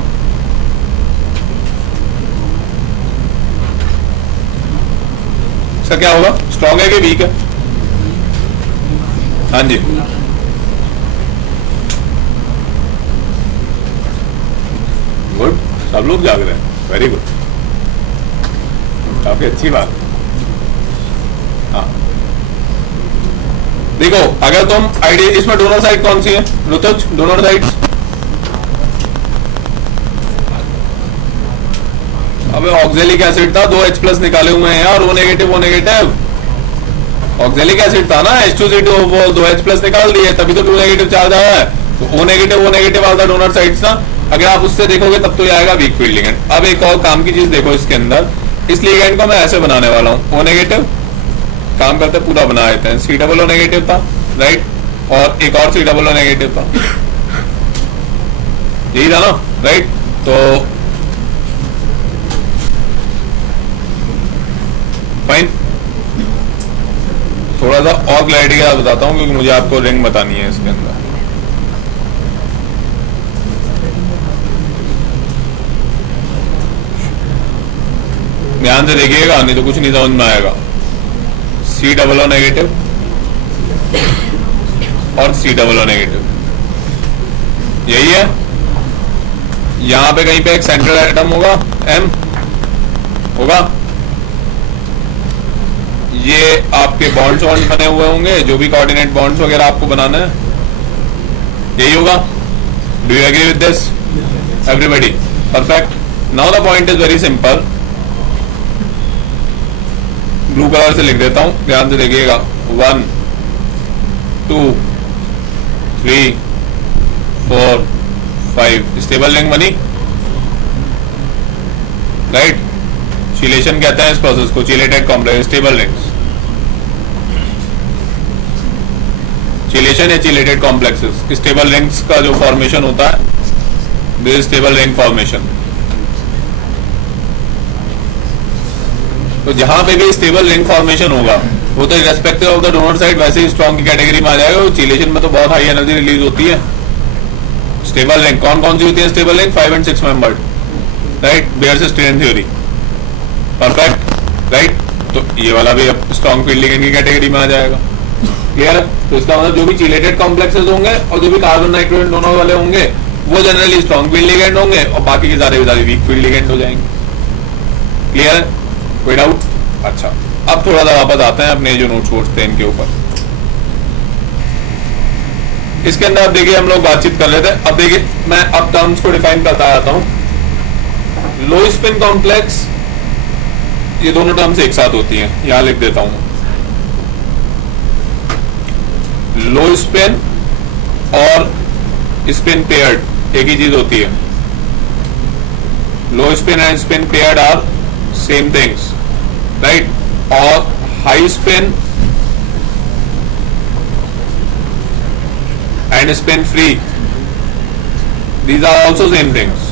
इसका क्या होगा? स्ट्रांग है कि वीक है? हाँ जी, गुड, सब लोग जाग रहे हैं, वेरी गुड, काफी अच्छी बात। हाँ देखो, अगर तुम आइडिया, इसमें डोनर साइड कौन सी है ऋतुज? डोनर साइड अबे ऑक्जेलिक एसिड था, 2H+ निकाले हुए हैं यार, O negative, O negative oxalic acid था ना, H2CO4 2H+ निकाल दिए, तभी तो 2 नेगेटिव चार्ज आया है। तो O negative of the donor sides ना, अगर आप उससे देखोगे तब तो ये आएगा वीक फील्ड लिगेंड। अब एक और काम की चीज देखो इसके अंदर, इस लिगेंड को मैं ऐसे बनाने वाला हूँ, ओ नेगेटिव, काम करते पूरा बना देते हैं, सी डबल ओ नेगेटिव था राइट, और एक और सी डबल ओ नेगेटिव था, यही था ना राइट। तो फाइन, थोड़ा सा और क्लैरिटी के साथ बताता हूँ क्योंकि मुझे आपको रिंग बतानी है इसके अंदर। ध्यान से देखिएगा नहीं तो कुछ नहीं समझ में आएगा। सी डबल ओ नेगेटिव और सी डबल ओ नेगेटिव, यही है। यहां पे कहीं पे एक सेंट्रल एटम होगा, एम होगा, ये आपके बॉन्ड्स वॉन्ड्स बने हुए होंगे, जो भी कोऑर्डिनेट बॉन्ड्स वगैरह आपको बनाना है, यही होगा। Do you agree with this everybody? Perfect. Now the point is very simple, blue colour से लिख देता हूं, ध्यान से देखिएगा। 1 2 3 4 5 स्टेबल लिंक बनी राइट। चिलेशन कहते हैं इस प्रोसेस को, chelated complex stable rings, chelation या चिलेटेड कॉम्प्लेक्सेस। स्टेबल रिंग्स का जो फॉर्मेशन होता है, दिस स्टेबल रिंग फॉर्मेशन। तो जहां पे भी स्टेबल रिंग फॉर्मेशन होगा वो तो respective of the donor side वैसे ही स्ट्रॉन्ग की कैटेगरी में आ जाएगा। चिलेशन में तो बहुत हाई एनर्जी रिलीज होती है। स्टेबल रिंग कौन कौन सी होती है? Stable ring 5 and 6 membered right, Baeyer's strain theory. Perfect right. तो ये वाला भी अब स्ट्रॉन्ग फील्ड लिगेंड की कैटेगरी में आ जाएगा। क्लियर है? तो इसका मतलब जो भी चिलेटेड कॉम्प्लेक्सेस होंगे और जो भी कार्बन नाइट्रोजन दोनों वाले होंगे वो जनरली स्ट्रॉन्ग फील्ड लिगेंड होंगे और बाकी के सारे वीक फील्ड लिगेंड हो जाएंगे। क्लियर है? कोई डाउट? अच्छा, अब थोड़ा सा वापस आते हैं अपने जो नोट्स वोट्स थे इनके ऊपर। इसके अंदर अब देखिए हम लोग बातचीत कर रहे थे। अब देखिए मैं अब टर्म्स को डिफाइन करता आता हूं। लो स्पिन कॉम्प्लेक्स, ये दोनों टर्म्स एक साथ होती हैं, यहां लिख देता हूं। लो स्पिन और स्पिन पेयर्ड एक ही चीज होती है। Low spin and spin paired are same things right. और high spin and spin free, these are also same things.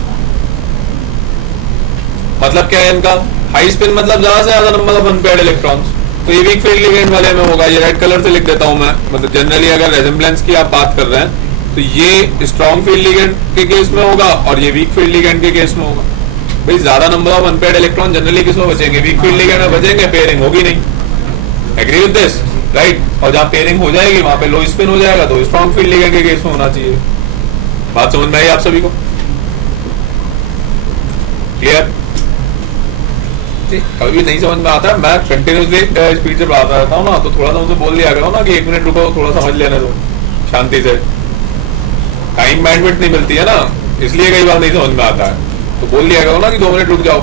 मतलब क्या है इनका? हाई स्पिन मतलब ज्यादा से ज्यादा नंबर ऑफ अनपेयर्ड इलेक्ट्रॉन्स, तो ये वीक फील्ड लिगेंड वाले में होगा। ये रेड कलर से लिख देता हूं मैं। मतलब जनरली अगर रेजेम्बलेंस की आप बात कर रहे हैं तो ये स्ट्रॉन्ग फील्ड लिगेंड के केस में होगा और ये वीक फील्ड लिगेंड के केस में होगा। भाई ज्यादा number of unpaired electron generally किसमें बचेंगे? वीक फील्ड लिगेंड में बचेंगे, पेयरिंग होगी नहीं। Agree with this right. और जहां पेयरिंग हो जाएगी वहां पे लो स्पिन हो जाएगा, तो स्ट्रॉन्ग फील्ड लिगेंड के केस में होना चाहिए। बात समझ में आई आप सभी को? क्लियर? कभी नहीं समझ में आता है, मैं कंटिन्यूसली स्पीड से पढ़ाता रहता हूँ ना, तो थोड़ा सा मुझे बोल दिया करो ना कि 1 मिनट रुको, थोड़ा समझ लेने दो शांति से। टाइम बैंडविड्थ नहीं मिलती है ना, इसलिए कई बार नहीं समझ में आता है। तो बोल दिया करो ना कि 2 मिनट रुक जाओ।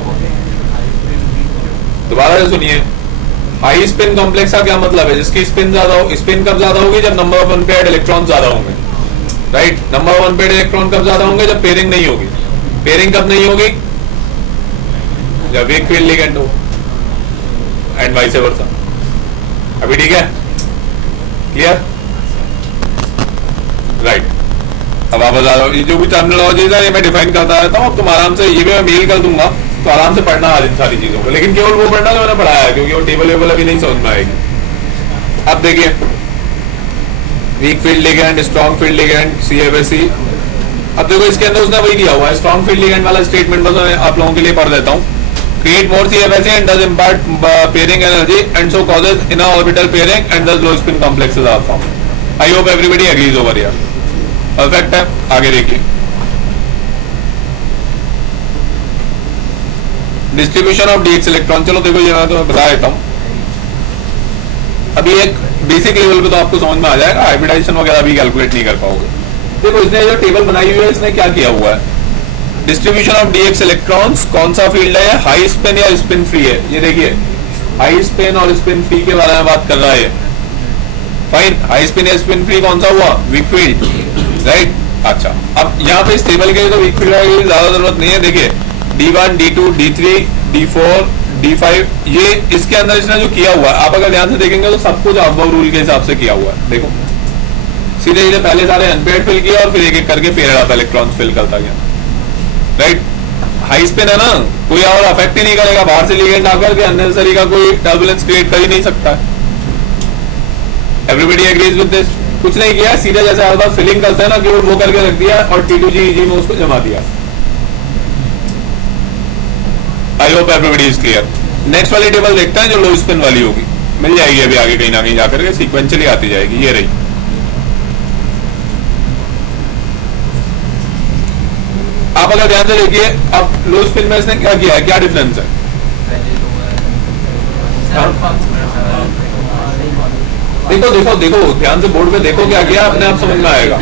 दोबारा से सुनिए। हाई स्पिन कॉम्प्लेक्स का क्या मतलब है? जिसकी स्पिन ज्यादा हो। स्पिन कब ज्यादा होगी? जब नंबर ऑफ अनपेयर्ड इलेक्ट्रॉन ज्यादा होंगे right. Number of unpaired electron कब ज्यादा होंगे? जब पेयरिंग नहीं होगी। पेयरिंग कब नहीं होगी? जब वीक फील्ड लिगेंड हो, एंड वाइस वर्सा। अभी ठीक है? क्लियर? राइट। अब वापस आ रहा हूं। ये जो भी टर्मिनोलॉजीज है ये मैं डिफाइन करता रहता हूं। तुम आराम से, ये भी मैं मेल कर दूंगा तो आराम से पढ़ना आज इन सारी चीजों को, लेकिन केवल वो पढ़ना जो मैंने पढ़ाया है, क्योंकि वो टेबल वेबल अभी नहीं समझ में आएगी। अब देखिए weak field ligand, strong field ligand, CFSE। अब देखो इसके अंदर उसने वही दिया हुआ है, स्ट्रॉन्ग फील्ड लिगेंड वाला स्टेटमेंट बस मैं आप लोगों के लिए पढ़ देता हूँ। Create more CFSE and does impart pairing energy and so causes inner orbital pairing and thus low spin complexes are formed. I hope everybody agrees over here. Perfect है? आगे देखिए। Distribution of DX इलेक्ट्रॉन, चलो देखो ये मैं तुम्हें बता देता हूँ। अभी एक बेसिक लेवल पे तो आपको समझ में आ जाएगा, हाइब्रिडाइजेशन वगैरह भी कैलकुलेट नहीं कर पाओगे। देखो इसने जो टेबल बनाई हुई है इसने क्या किया हुआ है? डिस्ट्रीब्यूशन ऑफ डीएक्स इलेक्ट्रॉन्स, कौन सा फील्ड है? हाई स्पिन या स्पिन फ्री है? ये देखिए हाई स्पिन और स्पिन फ्री के बारे में बात कर रहा है। फाइन, हाई स्पिन या स्पिन फ्री कौन सा हुआ? Weak field right. अच्छा, अब यहाँ पे इस टेबल के लिए तो वीक फील्ड की ज्यादा जरूरत नहीं है। देखिए D1, D2, D3, D4, D5, ये इसके अंदर इसने जो किया हुआ है, आप अगर ध्यान से देखेंगे तो सब कुछ अबव रूल के हिसाब से किया हुआ है। देखो सीधे सीधे पहले सारे अनपेयर्ड फिल किया और फिर एक एक करके पेयर्ड अप इलेक्ट्रॉन्स फिल करता गया। राइट, हाई स्पिन है ना, कोई और अफेक्ट ही नहीं करेगा, बाहर से लिगेंड आकर के अननेसेसरी का कोई टर्बुलेंस क्रिएट कर ही नहीं सकता है। Everybody agrees with this. कुछ नहीं किया, सीधे जैसे हर बार फिलिंग करते हैं ना कि वो करके रख दिया और T2G EG में उसको जमा दिया। I hope everybody is clear. Next वाली टेबल देखते हैं जो लो स्पिन वाली होगी, मिल जाएगी अभी आगे कहीं ना कहीं जाकर के, सीक्वेंशियली आती जाएगी। ये रही, आप अगर ध्यान से देखिए, अब लो स्पिन में इसने क्या किया है, क्या डिफरेंस है? देखो देखो देखो, ध्यान से बोर्ड पे देखो क्या किया, अपने आप समझ में आएगा।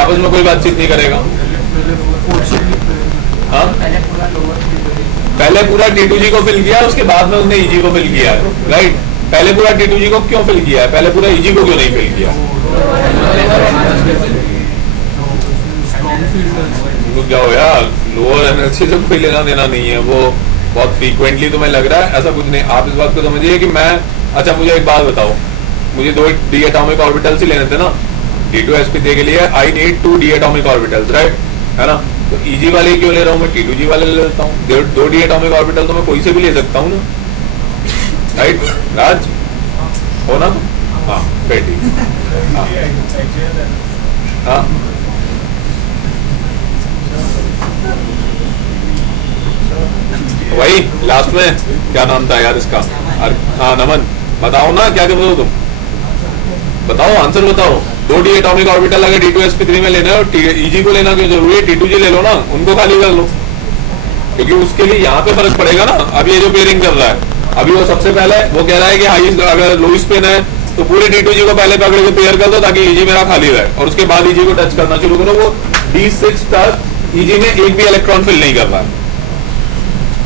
आपस में कोई बातचीत नहीं करेगा। हाँ, पहले पूरा T2G को फिल किया, उसके बाद में उसने EG को फिल किया है। राइट, पहले पूरा T2G को क्यों फिल किया है, पहले पूरा EG को क्यों नहीं फिल किया? रुक जाओ यार, लोअर एनर्जी से कोई लेना देना नहीं है, वो बहुत फ्रीक्वेंटली तुम्हें लग रहा है, ऐसा कुछ नहीं। आप इस बात को समझिए कि मैं, अच्छा मुझे एक बात बताओ, मुझे 2 डी एटॉमिक ऑर्बिटल्स ही लेने थे ना D2sp3 के लिए। I need 2 D atomic orbitals, right, है ना? तो EG वाले क्यों ले रहा हूँ मैं, T2G वाले ले लेता हूँ। 2 डी एटॉमिक ऑर्बिटल तो मैं कोई से भी ले सकता हूँ ना, राइट राज, हो ना? हाँ फिर ठीक। हाँ वही लास्ट में क्या नाम था यार इसका? हाँ नमन, बताओ ना क्या कर रहे हो तुम, बताओ आंसर बताओ। 2 डी एटॉमिक ऑर्बिटल अगर D2sp3 में लेना है, EG को लेना क्यों जरूरी है? T2G ले लो ना, उनको खाली कर लो, क्योंकि उसके लिए यहाँ पे फर्क पड़ेगा ना। अब ये जो पेयरिंग कर रहा है, अभी वो सबसे पहले वो कह रहा है कि हाई अगर लो स्पिन है तो पूरे T2G को पहले पकड़ के पेयर कर दो ताकि EG मेरा खाली रहे, और उसके बाद EG को टच करना शुरू करो। वो D6 तक EG में एक भी इलेक्ट्रॉन फिल नहीं कर रहा है।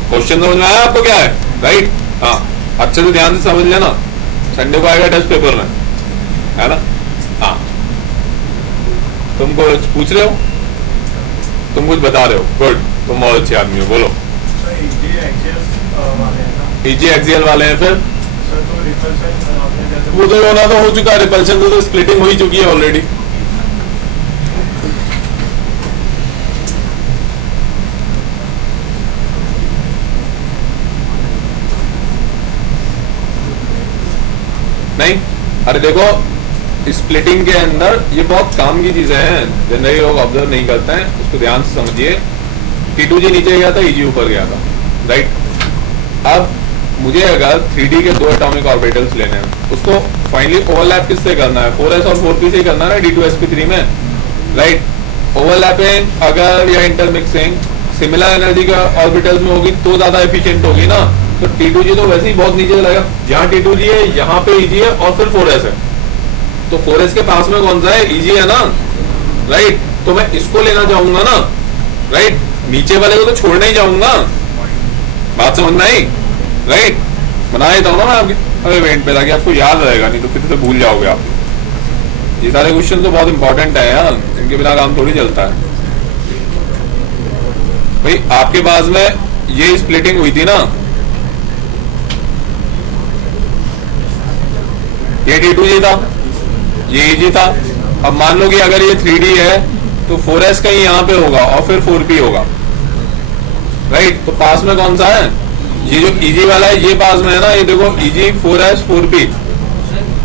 क्वेश्चन समझ में आया आपको क्या है? राइट, हाँ अच्छे से ध्यान से समझ लेना, संडे को आएगा टेस्ट पेपर में, है ना? हाँ, तुमको पूछ रहे हो, तुम कुछ बता रहे हो, गुड, तुम बहुत अच्छे आदमी हो, बोलो। EG एक्सियल वाले हैं, फिर वो तो होना तो हो चुका है, रिपल्शन तो स्प्लिटिंग हो ही चुकी है ऑलरेडी। नहीं, अरे देखो स्प्लिटिंग के अंदर ये बहुत काम की चीजें हैं, जनरली लोग ऑब्जर्व नहीं करते हैं, उसको ध्यान से समझिए। T2G नीचे गया था, EG ऊपर गया था, राइट। अब मुझे अगर 3D के 2 एटॉमिक ऑर्बिटल्स लेने हैं, उसको फाइनली ओवरलैप किससे करना है? 4s और 4p से ही करना है ना D2sp3 में, राइट। ओवरलैपिंग अगर या इंटरमिक्सिंग सिमिलर एनर्जी का ऑर्बिटल्स में होगी तो ज्यादा एफिशिएंट होगी ना। तो T2G तो वैसे ही बहुत नीचे चलेगा, यहाँ T2G है, यहाँ पे EG है और फिर 4s है, तो 4s के पास में कौन सा है? EG है ना, राइट। तो मैं इसको लेना चाहूंगा ना, राइट, नीचे वाले को तो छोड़ना ही चाहूंगा, बात समझ में आई? राइट, बना देता हूँ ना मैं आपके अरे इवेंट पे ताकि आपको याद रहेगा, नहीं तो फिर से भूल जाओगे आप। ये सारे क्वेश्चन तो बहुत इंपॉर्टेंट है यार, इनके बिना काम थोड़ी चलता है भाई। आपके पास में ये स्प्लिटिंग हुई थी ना, ये T2G था, ये EG था। अब मान लो कि अगर ये 3D है तो 4s कहीं यहाँ पे होगा और फिर 4p होगा, राइट। तो पास में कौन सा है? ये जो EG वाला है ये पास में है ना, ये देखो EG 4s 4p।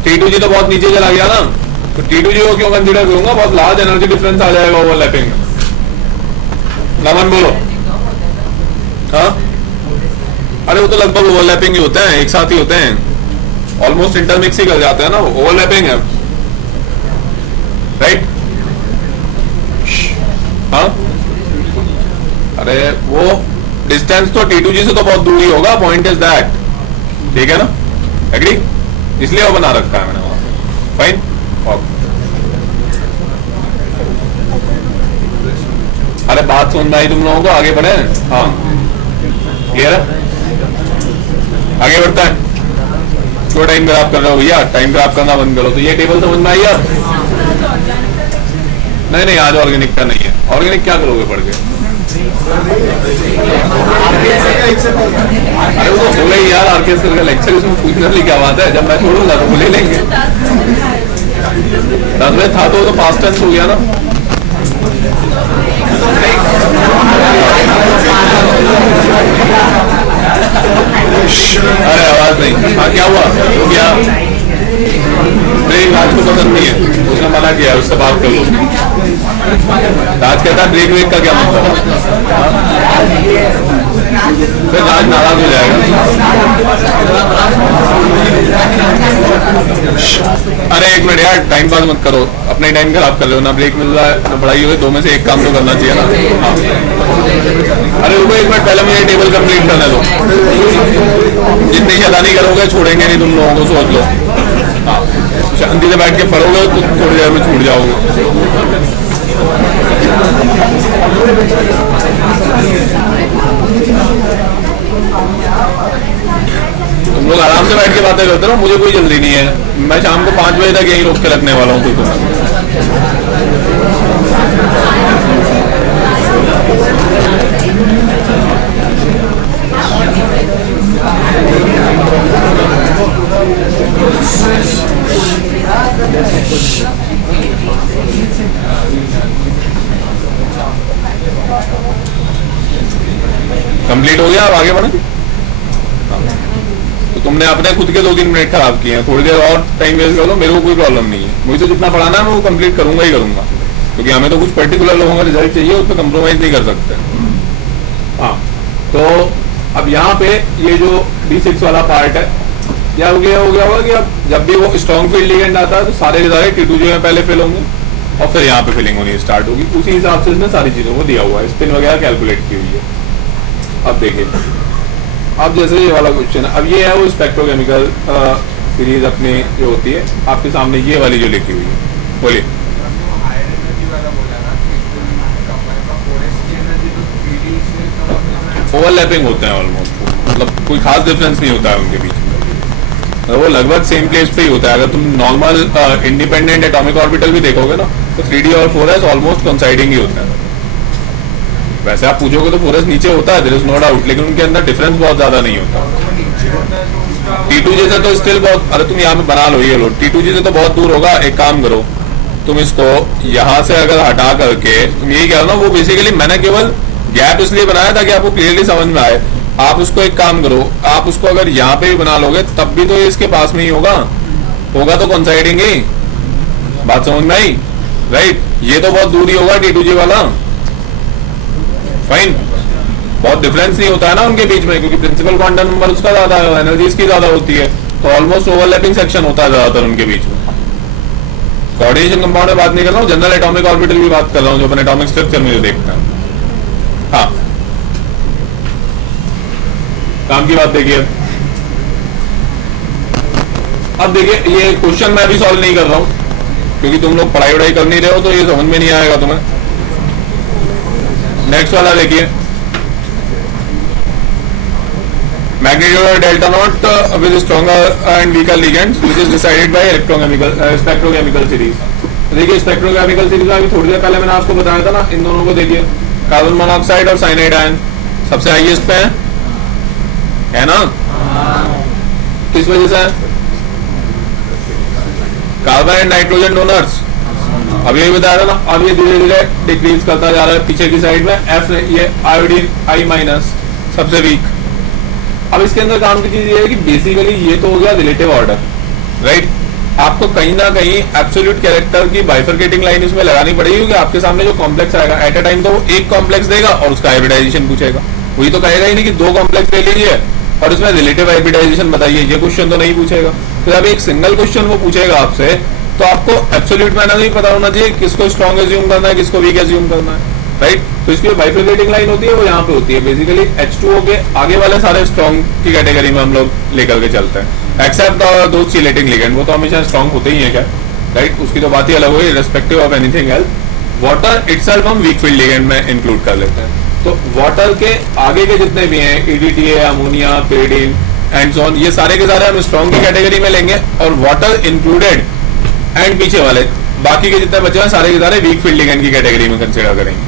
T2G तो बहुत नीचे चला गया ना, तो T2G को क्यों कंसीडर करूंगा? बहुत लार्ज एनर्जी डिफरेंस आ जाएगा ओवरलैपिंग में। नमन बोलो। हाँ, अरे वो तो लगभग ओवरलैपिंग ही होते हैं, एक साथ ही होते हैं, ऑलमोस्ट इंटरमिक्स ही कर जाते हैं ना, ओवरलैपिंग है, राइट। हाँ, अरे वो डिस्टेंस तो T2G से तो बहुत दूरी होगा, पॉइंट इज दैट, ठीक है ना? एग्री? इसलिए वो बना रखा है मैंने वहां, फाइन। अरे बात समझ में आई तुम लोगों को? आगे बढ़े? हाँ क्लियर है? आगे बढ़ता है। क्यों टाइम खराब कर रहे हो भैया? टाइम खराब करना बंद करो। तो ये टेबल समझ में आई यार? नहीं नहीं, आज ऑर्गेनिक का नहीं है। ऑर्गेनिक क्या करोगे पढ़ के? अरे वो तो बोले ही यार, आर्केस्ट्रा का लेक्चर, इसमें पूछने वाली क्या बात है? जब मैं छोड़ूंगा तो वो ले लेंगे। 10 बजे था तो पास्ट टेंस हो गया ना। अरे आवाज नहीं। हाँ क्या हुआ? हो गया? ब्रेक राज को पसंद नहीं है, उसने मना किया, उससे बात कर लो। राज कहता है ब्रेक वेक का क्या मतलब? फिर राज नाराज हो जाएगा। अरे एक मिनट यार, टाइम पास मत करो, अपना टाइम खराब कर रहे हो ना। ब्रेक मिल रहा है ना पढ़ाई हो, दो में से एक काम तो करना चाहिए ना। हाँ। अरे रुको एक मिनट, पहले मुझे टेबल कंप्लीट करने दो। जितनी शैतानी करोगे छोड़ेंगे नहीं तुम लोगों को, सोच लो। हाँ, शांति से बैठ के पढ़ोगे तो थोड़ी देर में छूट जाओगे। तुम लोग आराम से बैठ के बातें करते रहो, मुझे कोई जल्दी नहीं है। मैं शाम को 5 बजे तक यहीं रोक के रखने वाला हूँ कोई को। कंप्लीट हो गया, अब आगे बढ़े। तो तुमने अपने खुद के 2-3 मिनट खराब किए हैं, थोड़ी देर और टाइम वेस्ट कर लो, मेरे को कोई प्रॉब्लम नहीं है। मुझे तो जितना पढ़ाना है मैं वो कंप्लीट करूंगा ही करूंगा, क्योंकि हमें तो कुछ पर्टिकुलर लोगों का रिजल्ट चाहिए, उस पर कंप्रोमाइज नहीं कर सकते। हाँ, तो अब यहाँ पे ये जो D6 वाला पार्ट है, क्या हो गया होगा कि अब जब भी वो स्ट्रॉन्ग फील्ड लिगेंड आता है तो सारे के सारे T2J में पहले फिल होंगे और फिर यहाँ पे फिलिंग होनी स्टार्ट होगी। उसी हिसाब से इसने सारी चीजों को दिया हुआ है, स्पिन वगैरह कैलकुलेट की हुई है। अब देखिए, अब जैसे ये वाला क्वेश्चन, अब ये है वो स्पेक्ट्रोकेमिकल सीरीज अपनी जो होती है आपके सामने, ये वाली जो लिखी हुई है। बोलिए। ओवरलैपिंग होते हैं ऑलमोस्ट, मतलब कोई खास डिफरेंस नहीं होता है उनके बीच में, वो लगभग सेम प्लेस पे ही होता है। अगर तुम नॉर्मल इंडिपेंडेंट एटॉमिक ऑर्बिटल भी देखोगे ना तो 3D और 4s ऑलमोस्ट कोइंसाइडिंग ही होता है। वैसे आप पूछोगे तो 4s नीचे होता है, देयर इज नो डाउट, लेकिन उनके अंदर डिफरेंस बहुत ज्यादा नहीं होता। T2J से तो स्टिल बहुत, अरे तुम यहाँ पे बना लो, ये लो, T2J से तो बहुत दूर होगा। एक काम करो, तुम इसको यहाँ से अगर हटा करके तुम यही कह रहे हो ना, वो बेसिकली मैंने केवल गैप इसलिए बनाया ताकि आपको क्लियरली समझ में आए। आप उसको एक काम करो, आप उसको अगर यहाँ पे भी बना लोगे तब भी तो ये इसके पास में ही होगा तो कोइंसाइडिंग ही। बात समझ में आई? राइट, ये तो बहुत दूर ही होगा T2J वाला। फाइन, बहुत डिफरेंस नहीं होता है ना उनके बीच में, क्योंकि प्रिंसिपल क्वांटम नंबर उसका ज्यादा है, एनर्जी इसकी ज्यादा होती है, तो ऑलमोस्ट ओवरलैपिंग सेक्शन होता है ज्यादातर उनके बीच में। कोऑर्डिनेशन कंपाउंड में बात नहीं कर रहा हूँ, जनरल एटॉमिक ऑर्बिटल की बात कर रहा हूँ, जो अपन एटॉमिक स्ट्रक्चर में जो देखते हैं। हाँ, काम की बात देखिए। अब देखिए, ये क्वेश्चन मैं अभी सॉल्व नहीं कर रहा हूं क्योंकि तुम लोग पढ़ाई वढ़ाई कर नहीं रहे हो, तो ये समझ में नहीं आएगा तुम्हें। नेक्स्ट वाला देखिए, magnitude delta not with stronger and weaker ligands which is decided by spectrochemical series. देखिए स्पेक्ट्रोकेमिकल सीरीज अभी थोड़ी देर पहले मैंने आपको बताया था ना, इन दोनों को देखिए, कार्बन मोनोऑक्साइड और साइनाइड आयन सबसे हाईएस्ट पे है ना। किस वजह से? कार्बन एंड नाइट्रोजन डोनर्स, अब ये बताया था ना। अब ये धीरे धीरे डिक्रीज करता जा रहा है पीछे की साइड में। F ये आयोडीन I- सबसे वीक। अब इसके अंदर काम की चीज ये है कि बेसिकली ये तो हो गया रिलेटिव ऑर्डर, राइट। आपको कहीं ना कहीं एब्सोल्यूट कैरेक्टर की बाइफरकेटिंग लाइन इसमें लगानी पड़ेगी, क्योंकि आपके सामने जो कॉम्प्लेक्स आएगा एट अ टाइम तो वो एक कॉम्प्लेक्स देगा और उसका हाइब्रिडाइजेशन पूछेगा। वही तो कहेगा ही नहीं कि 2 कॉम्प्लेक्स ले लीजिए और इसमें रिलेटिव हाइब्रिडाइजेशन बताइए, ये क्वेश्चन तो नहीं पूछेगा। तो जब एक सिंगल क्वेश्चन वो पूछेगा आपसे, तो आपको एब्सोल्यूट मैनर में पता होना चाहिए किसको स्ट्रॉन्ग एज्यूम करना है, किसको वीक एज्यूम करना है, राइट। तो इसकी बाइफरकेटिंग लाइन होती है वो यहाँ पे होती है। बेसिकली H2O के आगे वाले सारे स्ट्रॉन्ग की कैटेगरी में हम लोग लेकर के चलते हैं, एक्सेप्ट दो चिलेटिंग लिगेंड, वो तो हमेशा स्ट्रॉन्ग होते ही है क्या, राइट। उसकी तो बात ही अलग हुई, respective of anything else. Water itself हम वीक फील्ड लिगेंड में इंक्लूड कर लेते हैं। तो वाटर के आगे के जितने भी हैं, EDTA, ammonia, pyridine and so on, ये सारे के सारे हम स्ट्रॉन्ग की कैटेगरी में लेंगे, और वाटर इंक्लूडेड एंड पीछे वाले बाकी के जितने बचे हैं सारे के सारे वीक फील्ड लिगेंड की कैटेगरी में कंसिडर करेंगे।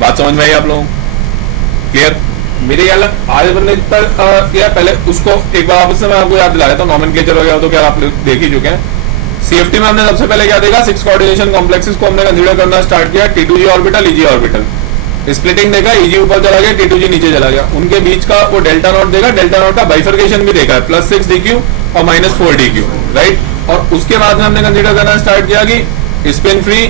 बात समझ में आई आप लोगों क्लियर? मेरे ख्याल आज अपन ने किया, पहले उसको एक बार वापस से मैं आपको याद दिला देता हूँ। नॉमेनक्लेचर वगैरह तो क्या आप देख ही चुके हैं। सीएफटी में हमने सबसे पहले क्या देखा, 6 कोऑर्डिनेशन कॉम्प्लेक्सेस को हमने कंसीडर करना स्टार्ट किया। T2G orbital, EG orbital, splitting देखा, EG ऊपर चला गया, T2G नीचे चला गया। उनके बीच का वो डेल्टा नॉट देखा, डेल्टा नॉट का बाइफर्केशन भी देखा है, +6 DQ और -4 DQ, राइट। और उसके बाद में हमने कंसीडर करना स्टार्ट किया कि स्पिन फ्री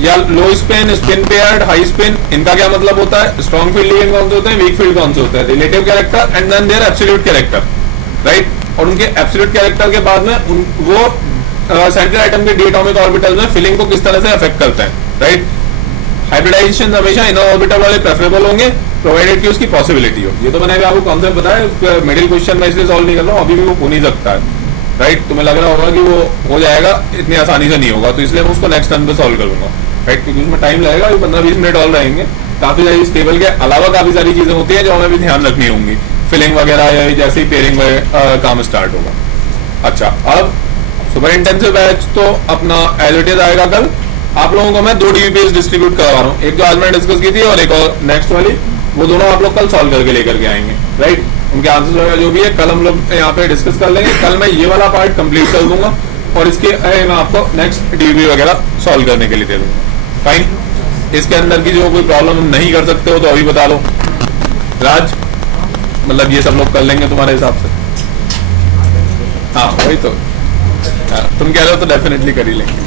या लो spin, spin paired, high spin, इनका क्या मतलब होता है, स्ट्रॉन्ग फील्ड लिगेंड कौन से होते हैं, वीक फील्ड कौन से होते हैं, relative character and then their absolute character, right. और उनके एब्सोल्यूट कैरेक्टर के बाद में वो सेंट्रल एटम के डी एटॉमिक ऑर्बिटल में फिलिंग को किस तरह से अफेक्ट करते हैं, राइट। हाइब्रिडाइजेशन हमेशा इनर ऑर्बिटल वाले प्रेफरेबल होंगे प्रोवाइडेड कि उसकी पॉसिबिलिटी हो। ये तो मैंने आपको कॉन्सेप्ट बताया, मिडिल क्वेश्चन में इसलिए सॉल्व नहीं कर रहा हूँ, अभी भी वो हो नहीं सकता है, राइट। तुम्हें लग रहा होगा कि वो हो जाएगा, इतनी आसानी से नहीं होगा, तो इसलिए मैं उसको नेक्स्ट टर्म पे सॉल्व करूंगा, राइट, क्योंकि उसमें टाइम लगेगा, 15-20 मिनट और रहेंगे। काफी सारी इस टेबल के अलावा काफी सारी चीजें होती है जो हमें भी ध्यान रखनी होंगी, फिलिंग वगैरह या जैसे ही पेयरिंग काम स्टार्ट होगा। अच्छा, अब सुपर इंटेंसिव बैच तो अपना एज इट इज आएगा कल। आप लोगों को मैं 2 DVPs डिस्ट्रीब्यूट करवा रहा हूँ, एक जो आज मैंने डिस्कस की थी और एक और नेक्स्ट वाली, वो दोनों आप लोग कल सॉल्व करके लेकर के आएंगे, राइट। उनके आंसर्स वगैरह जो भी है कल हम लोग यहाँ पे डिस्कस कर लेंगे। कल मैं ये वाला पार्ट कंप्लीट कर दूंगा और इसके मैं आपको नेक्स्ट DVP वगैरह सॉल्व करने के लिए दे दूंगा, फाइन। इसके अंदर की जो कोई प्रॉब्लम नहीं कर सकते हो तो अभी बता दो राज, मतलब ये सब लोग कर लेंगे तुम्हारे हिसाब से? हाँ वही तो, तुम कह रहे हो तो डेफिनेटली कर ही लेंगे।